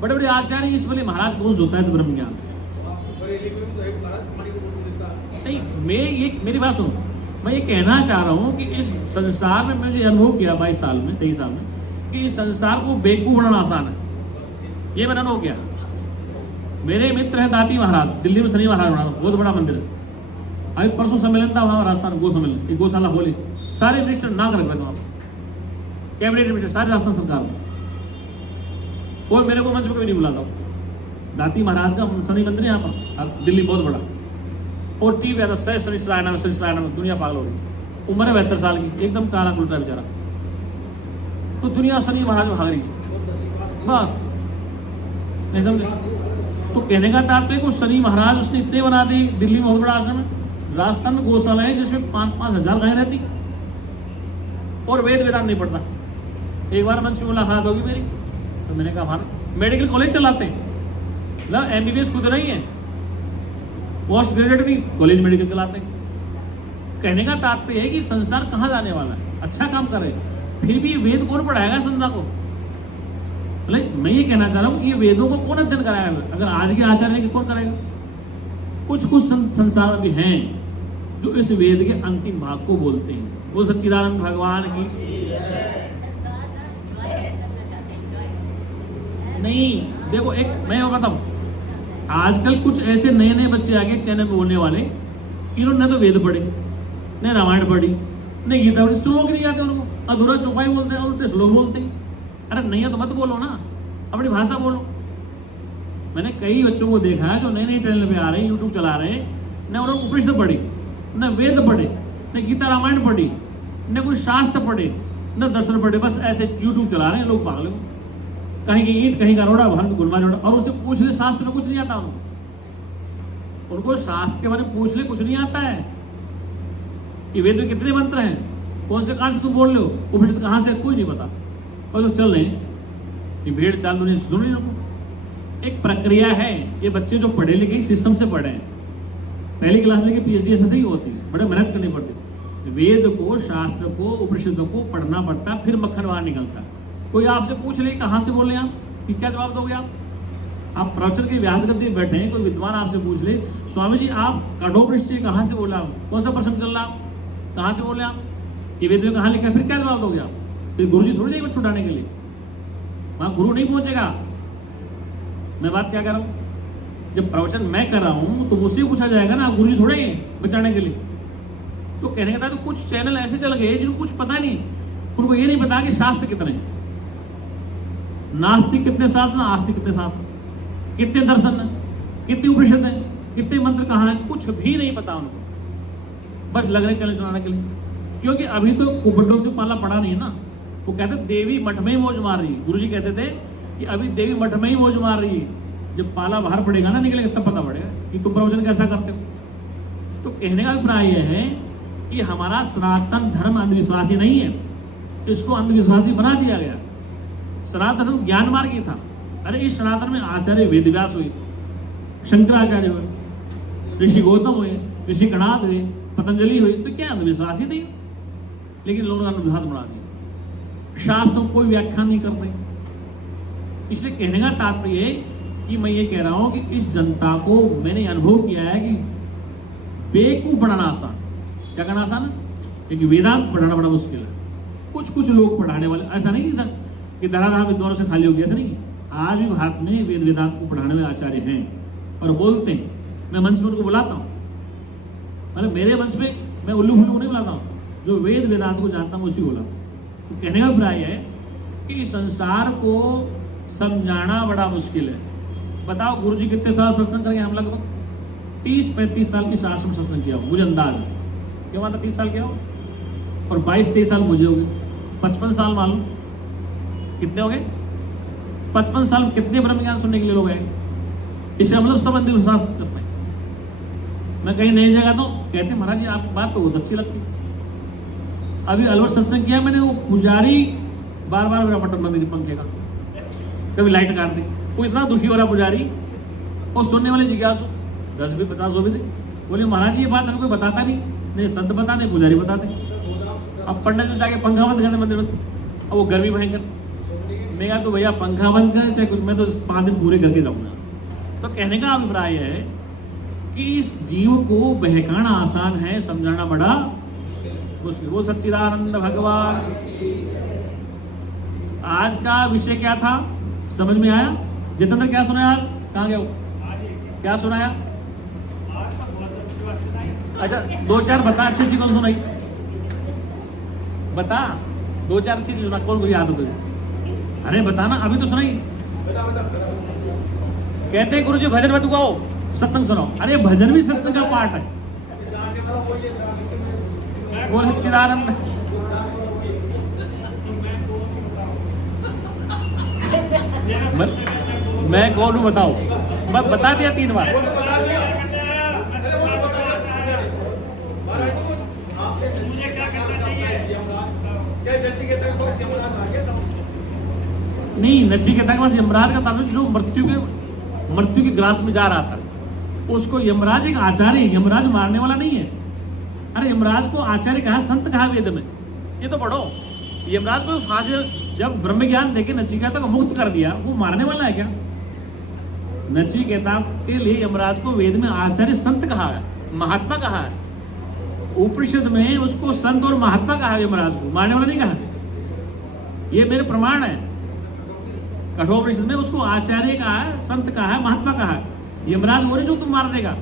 बड़े बड़े आचार्य इस बोले महाराज कौन होता है ब्रह्म ज्ञान नहीं। मैं ये मेरी बात सुनो, मैं ये कहना चाह रहा हूं कि इस संसार में मैंने अनुभव किया 22 साल में, 23 साल में, कि इस संसार को बेवकूफ बनाना आसान है। ये मैंने अनुभव किया। मेरे मित्र हैं दाती महाराज, दिल्ली में शनि महाराज बना, बहुत बड़ा मंदिर है। अभी परसों सम्मेलन था वहां राजस्थान, गो सम्मेलन, एक गौशाला होली, सारे मिनिस्टर नाक रख रहे थे वहां, कैबिनेट मिनिस्टर सारे राजस्थान सरकार में, और मेरे को मंच पर कभी नहीं बुलाता। दाती महाराज का शनि मंदिर है यहाँ पर दिल्ली, बहुत बड़ा, और टीवी आता सह शनि चलाना, दुनिया पागल हो गई। उम्र है 72 साल की, एकदम काला कुलटा बेचारा, तो दुनिया शनि महाराज में भाग रही है बस, नहीं समझे। तो कहने का तात्पर्य को शनि महाराज उसने इतने बना दी, दिल्ली में बहुत बड़ा आश्रम है, राजस्थान में गौशाला है जिसमें 5-5 हजार गायें रहती, और वेद वेदांत नहीं पढ़ता। एक बार मंच में मुलाकात होगी मेरी, तो मैंने कहा भारत मेडिकल कॉलेज चलाते हैं, मतलब एमबीबीएस खुद नहीं है, पोस्ट ग्रेजुएट भी कॉलेज मेडिकल चलाते हैं। कहने का तात्पर्य है कि संसार कहाँ जाने वाला है, अच्छा काम करे, फिर भी वेद कौन पढ़ाएगा संसार को? मैं ये कहना चाह रहा हूँ कि ये वेदों को कौन अध्ययन कराएगा? अगर आज के आचार्य की कौन करेगा? कुछ संसार भी हैं जो इस वेद के अंतिम भाग को बोलते हैं। वो सच्चिदानंद भगवान की नहीं, देखो एक मैं बताऊं, आजकल कुछ ऐसे नए नए बच्चे आगे चैनल में बोलने वाले, इन्होंने तो वेद पढ़े, न रामायण पढ़ी, न गीता पढ़ी, श्लोक नहीं आते उनको, अधूरा चौपाई बोलते हैं, उल्टे श्लोक बोलते हैं। अरे नहीं है तो मत बोलो ना, अपनी भाषा बोलो। मैंने कई बच्चों को देखा है जो नए नए चैनल पे आ रहे हैं, यूट्यूब चला रहे हैं, न उन्होंने उपनिषद पढ़ी, न वेद पढ़े, न गीता रामायण पढ़ी, न कोई शास्त्र पढ़े, न दर्शन पढ़े, बस ऐसे यूट्यूब चला रहे हैं लोग पागल। कहीं की ईंट, कहीं का रोड़ा, भरत गुलमा जोड़ा, और उससे पूछ ले शास्त्र में कुछ नहीं आता उनको शास्त्र के बारे में पूछ ले, कुछ नहीं आता है। ये वेद में कितने मंत्र हैं, कौन से कांड से तुम बोल रहे हो, उपनिषद कहाँ से, कोई नहीं पता। और जो चल रहे हैं ये भेड़ चाल दुनिया सुन रही हो, एक प्रक्रिया है। ये बच्चे जो पढ़े लिखे सिस्टम से पढ़े हैं, पहली क्लास लेके पीएचडी ऐसे नहीं होती, बड़े मेहनत करनी पड़ती। वेद को, शास्त्र को, उपनिषदों को पढ़ना पड़ता, फिर मक्खन बाहर निकलता। कोई आपसे पूछ ले कहाँ से बोल रहे हैं आप, कि क्या जवाब दोगे आप प्रवचन की व्यास गद्दी में बैठे हैं, कोई विद्वान आपसे पूछ ले, स्वामी जी आप कठोपनिषद कहाँ से बोला, कौन सा प्रश्न चल रहा, कहाँ से बोले आप, ये वेद में कहाँ लिखा, फिर क्या जवाब दोगे आप? फिर गुरु जी थोड़ी जाएंगे छुड़ाने के लिए, वहां गुरु नहीं पहुंचेगा। मैं बात क्या कर रहा हूं, जब प्रवचन मैं कर रहा हूं तो मुझसे पूछा जाएगा ना, गुरु जी थोड़े हैं बचाने के लिए। तो कहने का था तो कुछ चैनल ऐसे चल गए जिनको कुछ पता नहीं, उनको ये नहीं पता कि शास्त्र कितने हैं, नास्तिक कितने शास्त्र, आस्तिक कितने शास्त्र, कितने दर्शन है, कितनी उपनिषद है, कितने मंत्र कहाँ है, कुछ भी नहीं पता उनको, बस लग रहे चैनल चलाने के लिए। क्योंकि अभी तो कुबड्डों से पाला पड़ा नहीं है ना। वो कहते देवी मठ में ही मौज मार रही है, गुरुजी कहते थे कि अभी देवी मठ में ही मौज मार रही है, जब पाला बाहर पड़ेगा ना, निकलेगा तब पता पड़ेगा कि तुम प्रवचन कैसा करते हो। तो कहने का अभिप्राय यह है कि हमारा सनातन धर्म अंधविश्वासी नहीं है, इसको अंधविश्वासी बना दिया गया। सनातन धर्म ज्ञान मार्ग ही था। अरे इस सनातन में आचार्य वेदव्यास हुए, शंकराचार्य हुए, ऋषि गौतम हुए, ऋषि कणाद हुए, पतंजलि हुई, तो क्या अंधविश्वास ही नहीं? लेकिन लोगों ने अंधविश्वास बना दिया, शास्त्रों को कोई व्याख्यान नहीं कर रहे। इसलिए कहने का तात्पर्य है कि मैं ये कह रहा हूं कि इस जनता को मैंने अनुभव किया है कि बेवकूफ बनाना आसान, क्या करना आसान है, क्योंकि वेदांत पढ़ाना बड़ा मुश्किल है। कुछ लोग पढ़ाने वाले, ऐसा नहीं कि धराधाम विद्वानों से खाली हो गया, ऐसा नहीं। आज भी भारत में वेद वेदांत को पढ़ाने में आचार्य हैं और बोलते हैं। मैं मंच में उनको बुलाता हूँ, मतलब मेरे मंच में मैं उल्लू फुल्लू नहीं बुलाता हूँ, जो वेद वेदांत को जानता हूँ उसी बोला। तो कहने का अभिप्राय है कि संसार को समझाना बड़ा मुश्किल है। बताओ गुरुजी कितने साल सत्संग करेंगे? हम लगभग 30-35 साल की आश्रम सत्संग किया हो, मुझे अंदाज है। क्यों माता 30 साल क्या हो, और 22-23 साल मुझे हो गए, 55 साल मालूम कितने हो गए? 55 साल कितने ब्रह्म ज्ञान सुनने के लिए लोग आए? इससे हम लोग सब अंधविश्वास करते हैं। मैं कहीं नई जगह तो कहते महाराज जी आपकी बात तो बहुत अच्छी लगती। अभी अलवर सत्संग किया मैंने, वो पुजारी बार बार मेरा बटन बंद पंखे का, कभी लाइट काट दी। वो इतना दुखी हो रहा पुजारी, और सुनने वाले जिज्ञासु 10 भी 50 भी थे, बोले महाराज जी ये बात हमको बताता नहीं संत बता नहीं, पुजारी बताते। अब पंडित में जाके पंखा बंद करते मंदिर में, अब वो गर्मी भयंकर, मैं कहा तो भैया पंखा बंद करें चाहे कुछ, मैं तो 5 दिन पूरे करके जाऊंगा। तो कहने का अभिप्राय है कि इस जीव को बहकाना आसान है, समझाना बड़ा मुश्किल। वो सच्चिदानंद भगवान। आज का विषय क्या था, समझ में आया? जितेंद्र क्या सुना आज? कहाँ गया? क्या सुनाया? अच्छा 2-4 बता, अच्छी चीज कौन सुनाई? बता 2-4 चीज सुना, कौन को याद हो तुझे? अरे बता ना, अभी तो सुनाई। कहते हैं गुरु जी भजन मत गाओ, सत्संग सुनाओ। अरे भजन भी सत्संग का पार्ट है। बोल सच्चिदानंद। मैं कौन हूं बताओ? मैं बता दिया 3 बार। नहीं, नचिकेता के पास यमराज का ताल्लुक जो मृत्यु के ग्रास में जा रहा था, उसको यमराज एक आचार्य, यमराज मारने वाला नहीं है। अरे यमराज को आचार्य कहा, संत कहा वेद में, ये तो पढ़ो। यमराज को फांसी, जब ब्रह्म ज्ञान देके नचिकेता को मुक्त कर दिया, वो मारने वाला है क्या? नचिकेता के लिए यमराज को वेद में आचार्य संत कहा है, महात्मा कहा है। उपनिषद में उसको संत और महात्मा कहा है, यमराज को मारने वाला नहीं कहा। ये मेरे प्रमाण है। कठोपनिषद में उसको आचार्य कहा है, संत कहा है, महात्मा कहा है। यमराज बोले जो तुम मार देगा।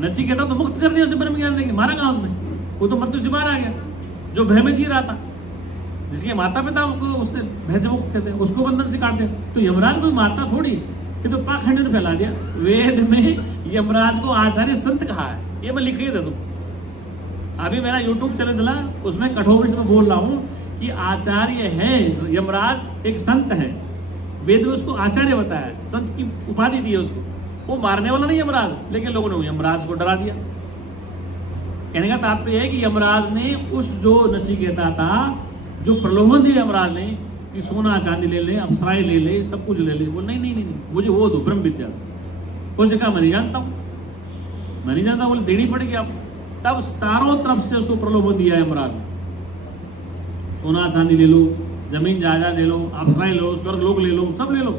नचिकेता तो मुक्त कर दिया उसने ब्रह्म ज्ञान देके, मारा कहा उसने? वो तो मृत्यु से बाहर आ गया, जो भय में जी रहा था, जिसके माता पिता को उसने भय से मुक्त करते, उसको बंधन से काट दिया। तो यमराज कोई मारता थोड़ी, ये तो पाखंड ने फैला दिया। वेद में यमराज को आचार्य संत कहा है, ये मैं लिख ही दे दूं। अभी मेरा यूट्यूब चैनल चला, उसमें कठोपनिषद में बोल रहा हूं कि आचार्य है यमराज, एक संत है। वेद में उसको आचार्य बताया, संत की उपाधि दी है उसको। वो मारने वाला नहीं यमराज, लेकिन लोगों ने यमराज को डरा दिया। कहने का तात्पर्य है कि यमराज ने उस जो नचिकेता था, जो प्रलोभन दिया यमराज ने कि सोना चांदी ले ले, अप्सराएं ले ले, सब कुछ ले ले, वो नहीं, मुझे वो दो, ब्रह्म विद्या। उसने कहा मैं नहीं जानता हूं, मैं नहीं जानता, बोले देनी पड़ेगी आपको। तब चारों तरफ से उसको प्रलोभन दिया यमराज ने, सोना चांदी ले लो, जमीन जायदाद ले लो, अप्सराएं ले लो, स्वर्ग लोक ले लो, सब ले लो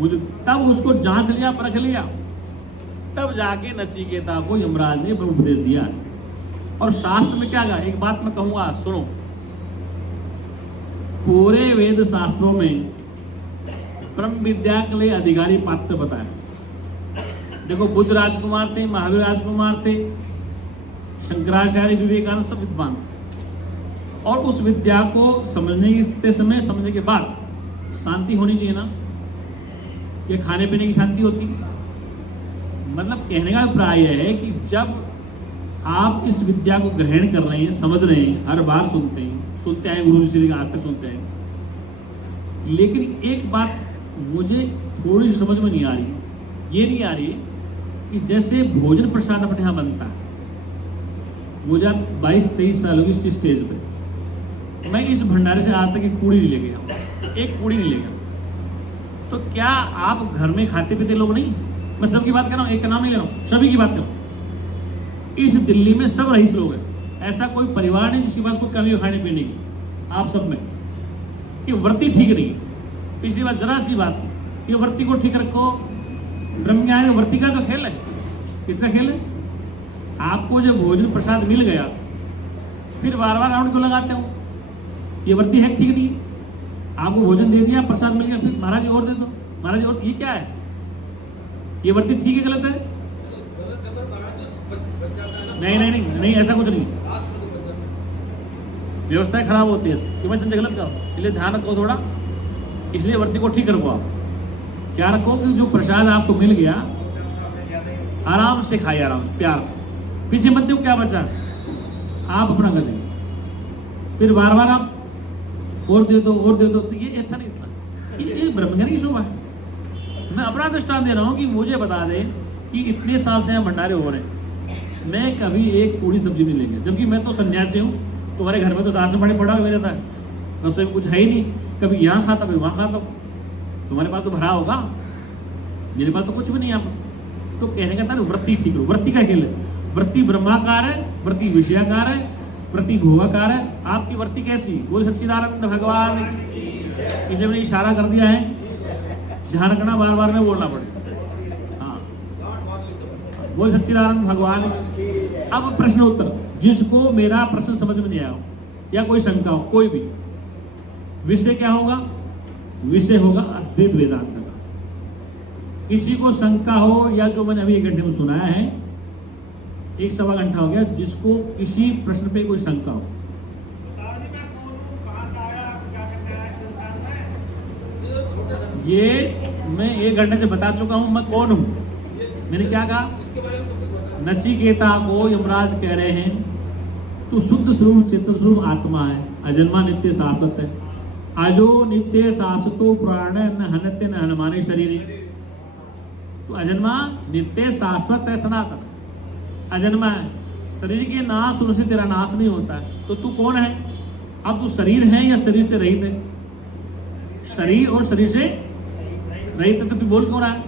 मुझे। तब उसको जांच लिया, परख लिया, तब जाके नचिकेता को यमराज ने ब्रह्म उपदेश दिया। और शास्त्र में क्या कहा, एक बात मैं कहूंगा, सुनो। पूरे वेद शास्त्रों में ब्रह्म विद्या के लिए अधिकारी पात्र बताया। देखो, बुद्ध राजकुमार थे, महावीर राजकुमार थे, शंकराचार्य, विवेकानंद, सब विद्वान। और उस विद्या को समझने के बाद शांति होनी चाहिए ना। ये खाने पीने की शांति होती, मतलब कहने का अभिप्राय है कि जब आप इस विद्या को ग्रहण कर रहे हैं, समझ रहे हैं, हर बार सुनते हैं, गुरु जी से आज तक सुनते हैं, लेकिन एक बात मुझे थोड़ी समझ में नहीं आ रही, ये नहीं आ रही कि जैसे भोजन प्रसाद अपने यहाँ बनता है, मुझे 22-23 साल होगी इस स्टेज पे, मैं इस भंडारे से आज तक एक पूड़ी नहीं ले गया, एक पूड़ी नहीं ले गया। तो क्या आप घर में खाते पीते लोग नहीं? मैं सबकी बात कर रहा हूँ, एक का नाम नहीं ले रहा हूँ, सभी की बात कर रहा हूँ। इस दिल्ली में सब रईस लोग हैं, ऐसा कोई परिवार नहीं जिसके पास कोई कमी हो खाने पीने की। आप सब में ये वृत्ति ठीक नहीं है। पिछली बार जरा सी बात, ये वृत्ति को ठीक रखो। ब्रह्म ज्ञान वृत्ति का तो खेल है, किसका खेल है? आपको जब भोजन प्रसाद मिल गया, फिर बार बार राउंड क्यों लगाते हो? ये वृत्ति है ठीक नहीं। आपको भोजन दे दिया, प्रसाद मिल गया, फिर महाराज और दे दो, महाराज और, ये क्या है? ये वृत्ति ठीक है गलत है? नहीं, ऐसा कुछ नहीं। व्यवस्थाएं खराब होती है, मैं संजय गलत करो, इसलिए ध्यान रखो थोड़ा। इसलिए वृत्ति को ठीक रखो। आप क्या रखो कि जो प्रसाद आपको मिल गया, आराम से खाइए, आराम प्यार से, पीछे मत दो क्या बचा, आप अपना कर देंगे। फिर बार बार आप और दे दो, तो ये अच्छा नहीं था। ये ब्रह्मज्ञान की शोभा है। मैं अपना दृष्टांत दे रहा हूँ कि मुझे बता दें कि इतने साल से यहाँ भंडारे हो रहे हैं, मैं कभी एक पूरी सब्जी नहीं लेंगे, जबकि मैं तो सन्यासी हूँ। तुम्हारे घर में तो सास में बड़े पड़ा हुआ जाता है, रसोई में कुछ है ही नहीं, कभी यहाँ खाता कभी वहाँ खाता। तुम्हारे पास तो भरा होगा, मेरे पास तो कुछ भी नहीं है। तो कहने का था वृत्ति ठीक हो, वृत्ति का खेल है। वृत्ति ब्रह्माकार है, वृत्ति विषयाकार है, वृत्ति भोगाकार है। आपकी वृत्ति कैसी? बोल सच्चिदानंद भगवान। इसलिए मैंने इशारा कर दिया है, ध्यान रखना, बार बार में बोलना पड़ेगा। हाँ, बोल सच्चिदानंद भगवान। अब प्रश्न उत्तर, जिसको मेरा प्रश्न समझ में नहीं आया हो या कोई शंका हो, कोई भी विषय क्या होगा? विषय होगा अद्वैत वेदांत का। किसी को शंका हो, या जो मैंने अभी 1 घंटे में सुनाया है, 1 सवा घंटा हो गया, जिसको किसी प्रश्न पे कोई शंका हो, ये मैं 1 घंटे से बता चुका हूं मैं कौन हूं। मैंने क्या कहा? इसके बारे में सब कुछ बता। नचिकेता को यमराज कह रहे हैं तू शुद्ध स्वरूप चित्त स्वरूप आत्मा है, अजन्मा नित्य शाश्वत है। अजो नित्य शाश्वतो प्राण न हनत्य न हनमाने शरीर। तो अजन्मा नित्य शाश्वत है, सनातन अजन्मा है। शरीर के नाश होने से तेरा नाश नहीं होता है। तो तू कौन है? अब तू शरीर है या शरीर से रहित है? शरीर और शरीर से रहित है, तो तू बोल कौन रहा है?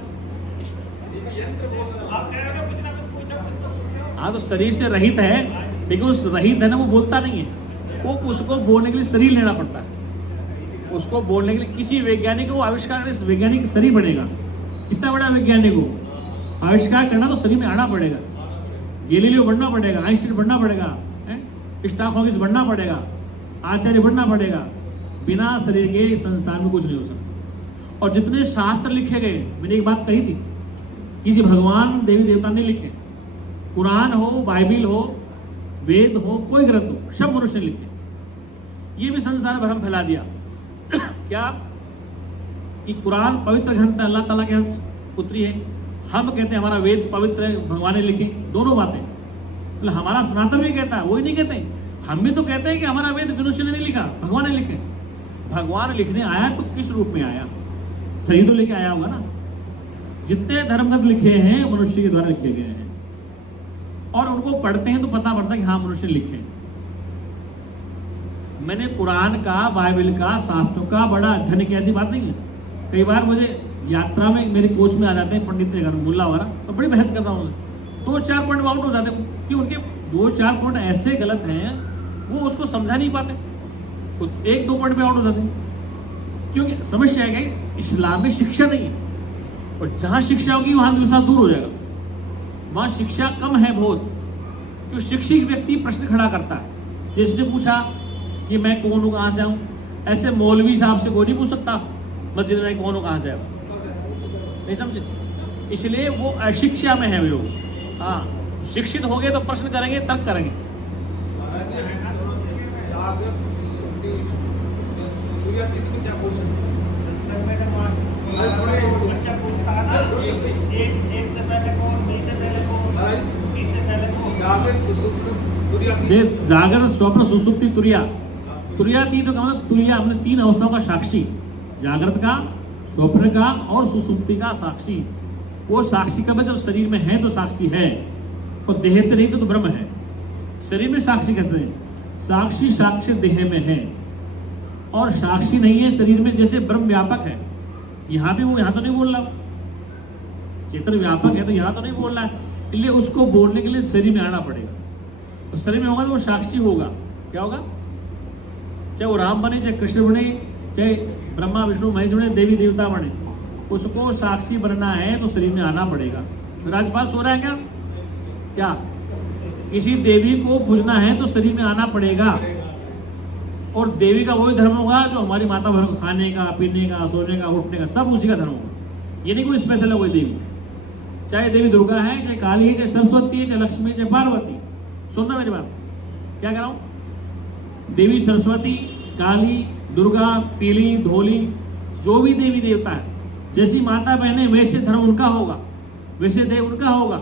हाँ, तो शरीर से रहित है, लेकिन उस रहित है ना, वो बोलता नहीं है। वो उसको बोलने के लिए शरीर लेना पड़ता है। उसको बोलने के लिए किसी वैज्ञानिक को आविष्कार करे, वैज्ञानिक शरीर बनेगा। कितना बड़ा वैज्ञानिक हो, आविष्कार करना तो शरीर में आना पड़ेगा। गैलीलियो बनना पड़ेगा, आइंस्टीन बनना पड़ेगा, स्टॉकहोम बनना पड़ेगा, आचार्य बनना पड़ेगा। बिना शरीर के इस संसार में कुछ नहीं हो सकता। और जितने शास्त्र लिखे गए, मैंने एक बात कही थी, किसी भगवान देवी देवता ने लिखे। कुरान हो, बाइबिल हो, वेद हो, कोई ग्रंथ हो, सब मनुष्य ने लिखे। ये भी संसार भ्रम फैला दिया क्या कि कुरान पवित्र ग्रंथ अल्लाह ताला के पुत्री है। हम कहते हैं हमारा वेद पवित्र है, भगवान ने लिखे। दोनों बातें, मतलब हमारा सनातन भी कहता है, वही नहीं कहते। हम भी तो कहते हैं कि हमारा वेद मनुष्य ने नहीं लिखा, भगवान ने लिखे। भगवान लिखने आया तो किस रूप में आया? शरीर तो लेके आया होगा ना। जितने धर्मग्रंथ लिखे हैं मनुष्य के द्वारा लिखे गए हैं, और उनको पढ़ते हैं तो पता पड़ता है कि हाँ मनुष्य लिखे। मैंने कुरान का, बाइबल का, शास्त्रों का बड़ा अध्ययन किया, ऐसी बात नहीं है। कई बार मुझे यात्रा में मेरे कोच में आ जाते हैं पंडित घर मुल्ला वाला, तो बड़ी बहस करता हूँ। 2-4 पॉइंट आउट हो जाते हैं कि उनके 2-4 पॉइंट ऐसे गलत हैं, वो उसको समझा नहीं पाते। तो 1-2 पॉइंट में आउट हो जाते हैं। क्योंकि समस्या है कि इस्लाम में शिक्षा नहीं है, और जहां शिक्षा होगी वहां अंधविश्वास दूर हो जाएगा। वहां शिक्षा कम है बहुत, क्योंकि शिक्षित व्यक्ति प्रश्न खड़ा करता है। जिसने पूछा कि मैं कौन हूं, कहां से आऊं, ऐसे मौलवी साहब से कोई नहीं पूछ सकता मस्जिद में कौन हूं, कहां से आऊं। नहीं समझे? इसलिए वो अशिक्षा में है वे लोग। हाँ, शिक्षित हो गए तो प्रश्न करेंगे, तर्क करेंगे। क्या पोषण बच्चा पूछता है ना, एक से पहले कौन, बी से पहले कौन, सी से पहले कौन। जागृत स्वप्न सुसुप्ति तुरिया। तुरिया तीन तो क्या मतलब? तुरिया हमने 3 अवस्थाओं का साक्षी, जागृत का, स्वप्न का और सुसुप्ति का साक्षी। वो साक्षी कब है? जब शरीर में है तो साक्षी है, और देह से नहीं तो ब्रह्म है। शरीर में साक्षी कहते हैं, साक्षी साक्ष्य देह में है, और साक्षी नहीं है शरीर में। जैसे ब्रह्म व्यापक है, यहाँ भी वो यहाँ तो नहीं बोल रहा, चेतन व्यापक है तो यहाँ तो नहीं बोल रहा है, इसलिए उसको बोलने के लिए शरीर में आना पड़ेगा। तो शरीर में होगा तो वो साक्षी होगा। क्या होगा? चाहे वो राम बने, चाहे कृष्ण बने, चाहे ब्रह्मा विष्णु महेश बने, देवी देवता बने, उसको साक्षी बनना है तो शरीर में आना पड़ेगा। तो राजपाल सो रहा है क्या? क्या किसी देवी को पूजना है तो शरीर में आना पड़ेगा। और देवी का वही धर्म होगा जो हमारी माता बहन को खाने का, पीने का, सोने का, उठने का, सब उसी का धर्म होगा। ये नहीं कोई स्पेशल है कोई देवी। चाहे देवी दुर्गा है, चाहे काली है, चाहे सरस्वती है, चाहे लक्ष्मी है, चाहे पार्वती। सुनना मेरी बात, क्या कह रहा हूं? देवी सरस्वती, काली, दुर्गा, पीली, धोली, जो भी देवी देवता है, जैसी माता बहने वैसे धर्म उनका होगा, वैसे देव उनका होगा।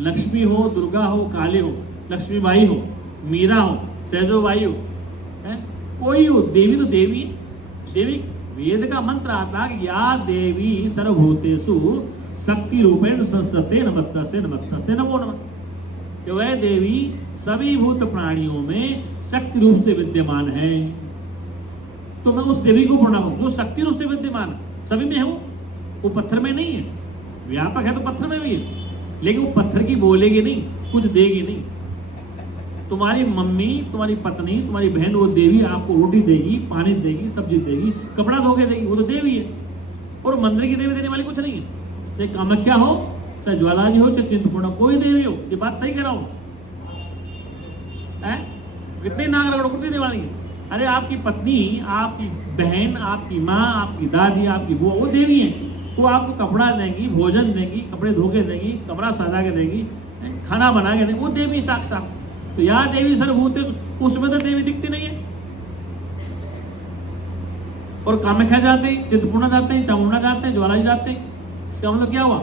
लक्ष्मी हो, दुर्गा हो, काली हो, लक्ष्मी बाई हो, मीरा हो, सहजो बाई हो, कोई हो, देवी तो देवी है। देवी वेद का मंत्र आता है, या देवी सर्वभूतेषु शक्ति रूपेण संसते नमस्तसे नमस्तसे नमो नमः। कि वह देवी सभी भूत प्राणियों में शक्ति रूप से विद्यमान है। तो मैं उस देवी को प्रणाम जो शक्ति रूप से विद्यमान है, सभी में है। वो पत्थर में नहीं है, व्यापक है तो पत्थर में भी है, लेकिन वो पत्थर की बोलेगी नहीं, कुछ देगी नहीं। तुम्हारी मम्मी, तुम्हारी पत्नी, तुम्हारी बहन, वो देवी आपको रोटी देगी, पानी देगी, सब्जी देगी, कपड़ा धोके देगी, वो तो देवी है। और मंदिर की देवी देने वाली कुछ नहीं है। चाहे कामाख्या हो, चाहे ज्वालाजी हो, चाहे चिंतपूर्ण, कोई देवी हो। ये बात सही कह रहा हूं? कितने नाग रगड़ो, कुछ देने वाली है। अरे आपकी पत्नी, आपकी बहन, आपकी माँ, आपकी दादी, आपकी बुआ, वो देवी है। वो आपको कपड़ा देंगी, भोजन देंगी, कपड़े धो के देंगी, कमरा सजा के देंगी, खाना बना के देंगी, वो देवी साक्षात। तो यहाँ देवी सर्वभूत, उसमें तो देवी दिखती नहीं है। और कामाख्या जाते हैं, चित्रपूर्णा जाते हैं, चामुंडा जाते हैं, ज्वाला जी जाते हैं, इसका मतलब क्या हुआ?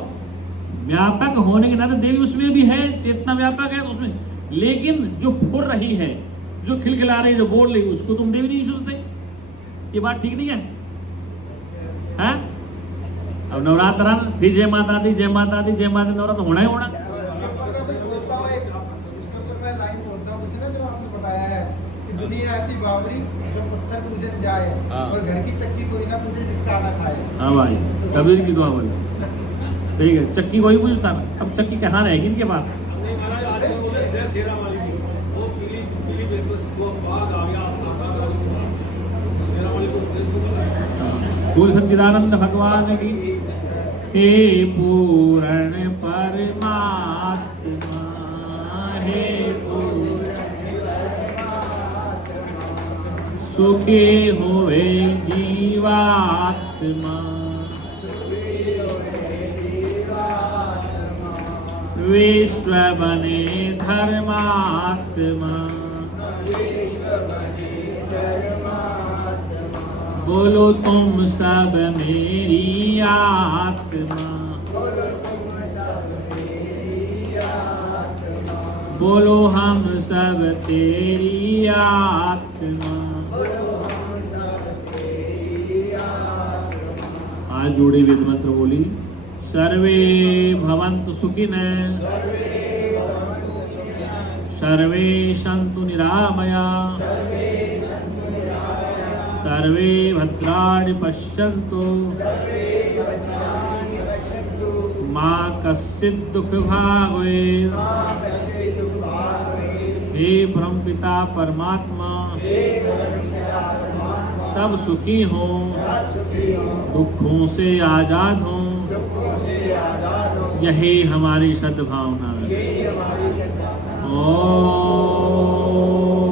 व्यापक होने के नाते देवी उसमें भी है, चेतना व्यापक है उसमें, लेकिन जो फुर रही है, जो खिलखिला रही है, जो बोल रही है, उसको तुम देवी नहीं सोचते। ये बात ठीक नहीं है, हैं? अब नवरात्र फिर जय माता दी, जय माता दी, जय माता दी, नवरात्र होना ही होना। दुनिया ऐसी बावरी जो पत्थर पूजन जाए और घर की चक्की कोई ना पूजे जिसका आना खाए। हाँ भाई, कबीर की दुआ बोले, ठीक है। चक्की कोई पूछता ना, अब चक्की कहाँ रहेगी इनके पास? नहीं महाराज, आज तो बोले जय श्री राम वाली की, वो पीली पीली बिल्कुल वो बाग आ गया, साकार आ गया, श्री राम वाली को बोल सच्चिदानंद भगवान की। हे पूर्ण परमात्मा, हे सुखी होवे जीवात्मा, विश्व बने धर्मात्मा, बोलो तुम सब मेरी आत्मा, बोलो हम सब तेरी आत्मा। आज जोड़े वेद मंत्र बोली, सर्वे भवन्तु सुखिनः, सर्वे सन्तु निरामया, सर्वे भद्राणि पश्यन्तु, मा कश्चित् दुःखभाग् भवेत्। हे परमपिता परमात्मा, सब सुखी हो, दुखों से आजाद हो, यही हमारी सद्भावना है। ओम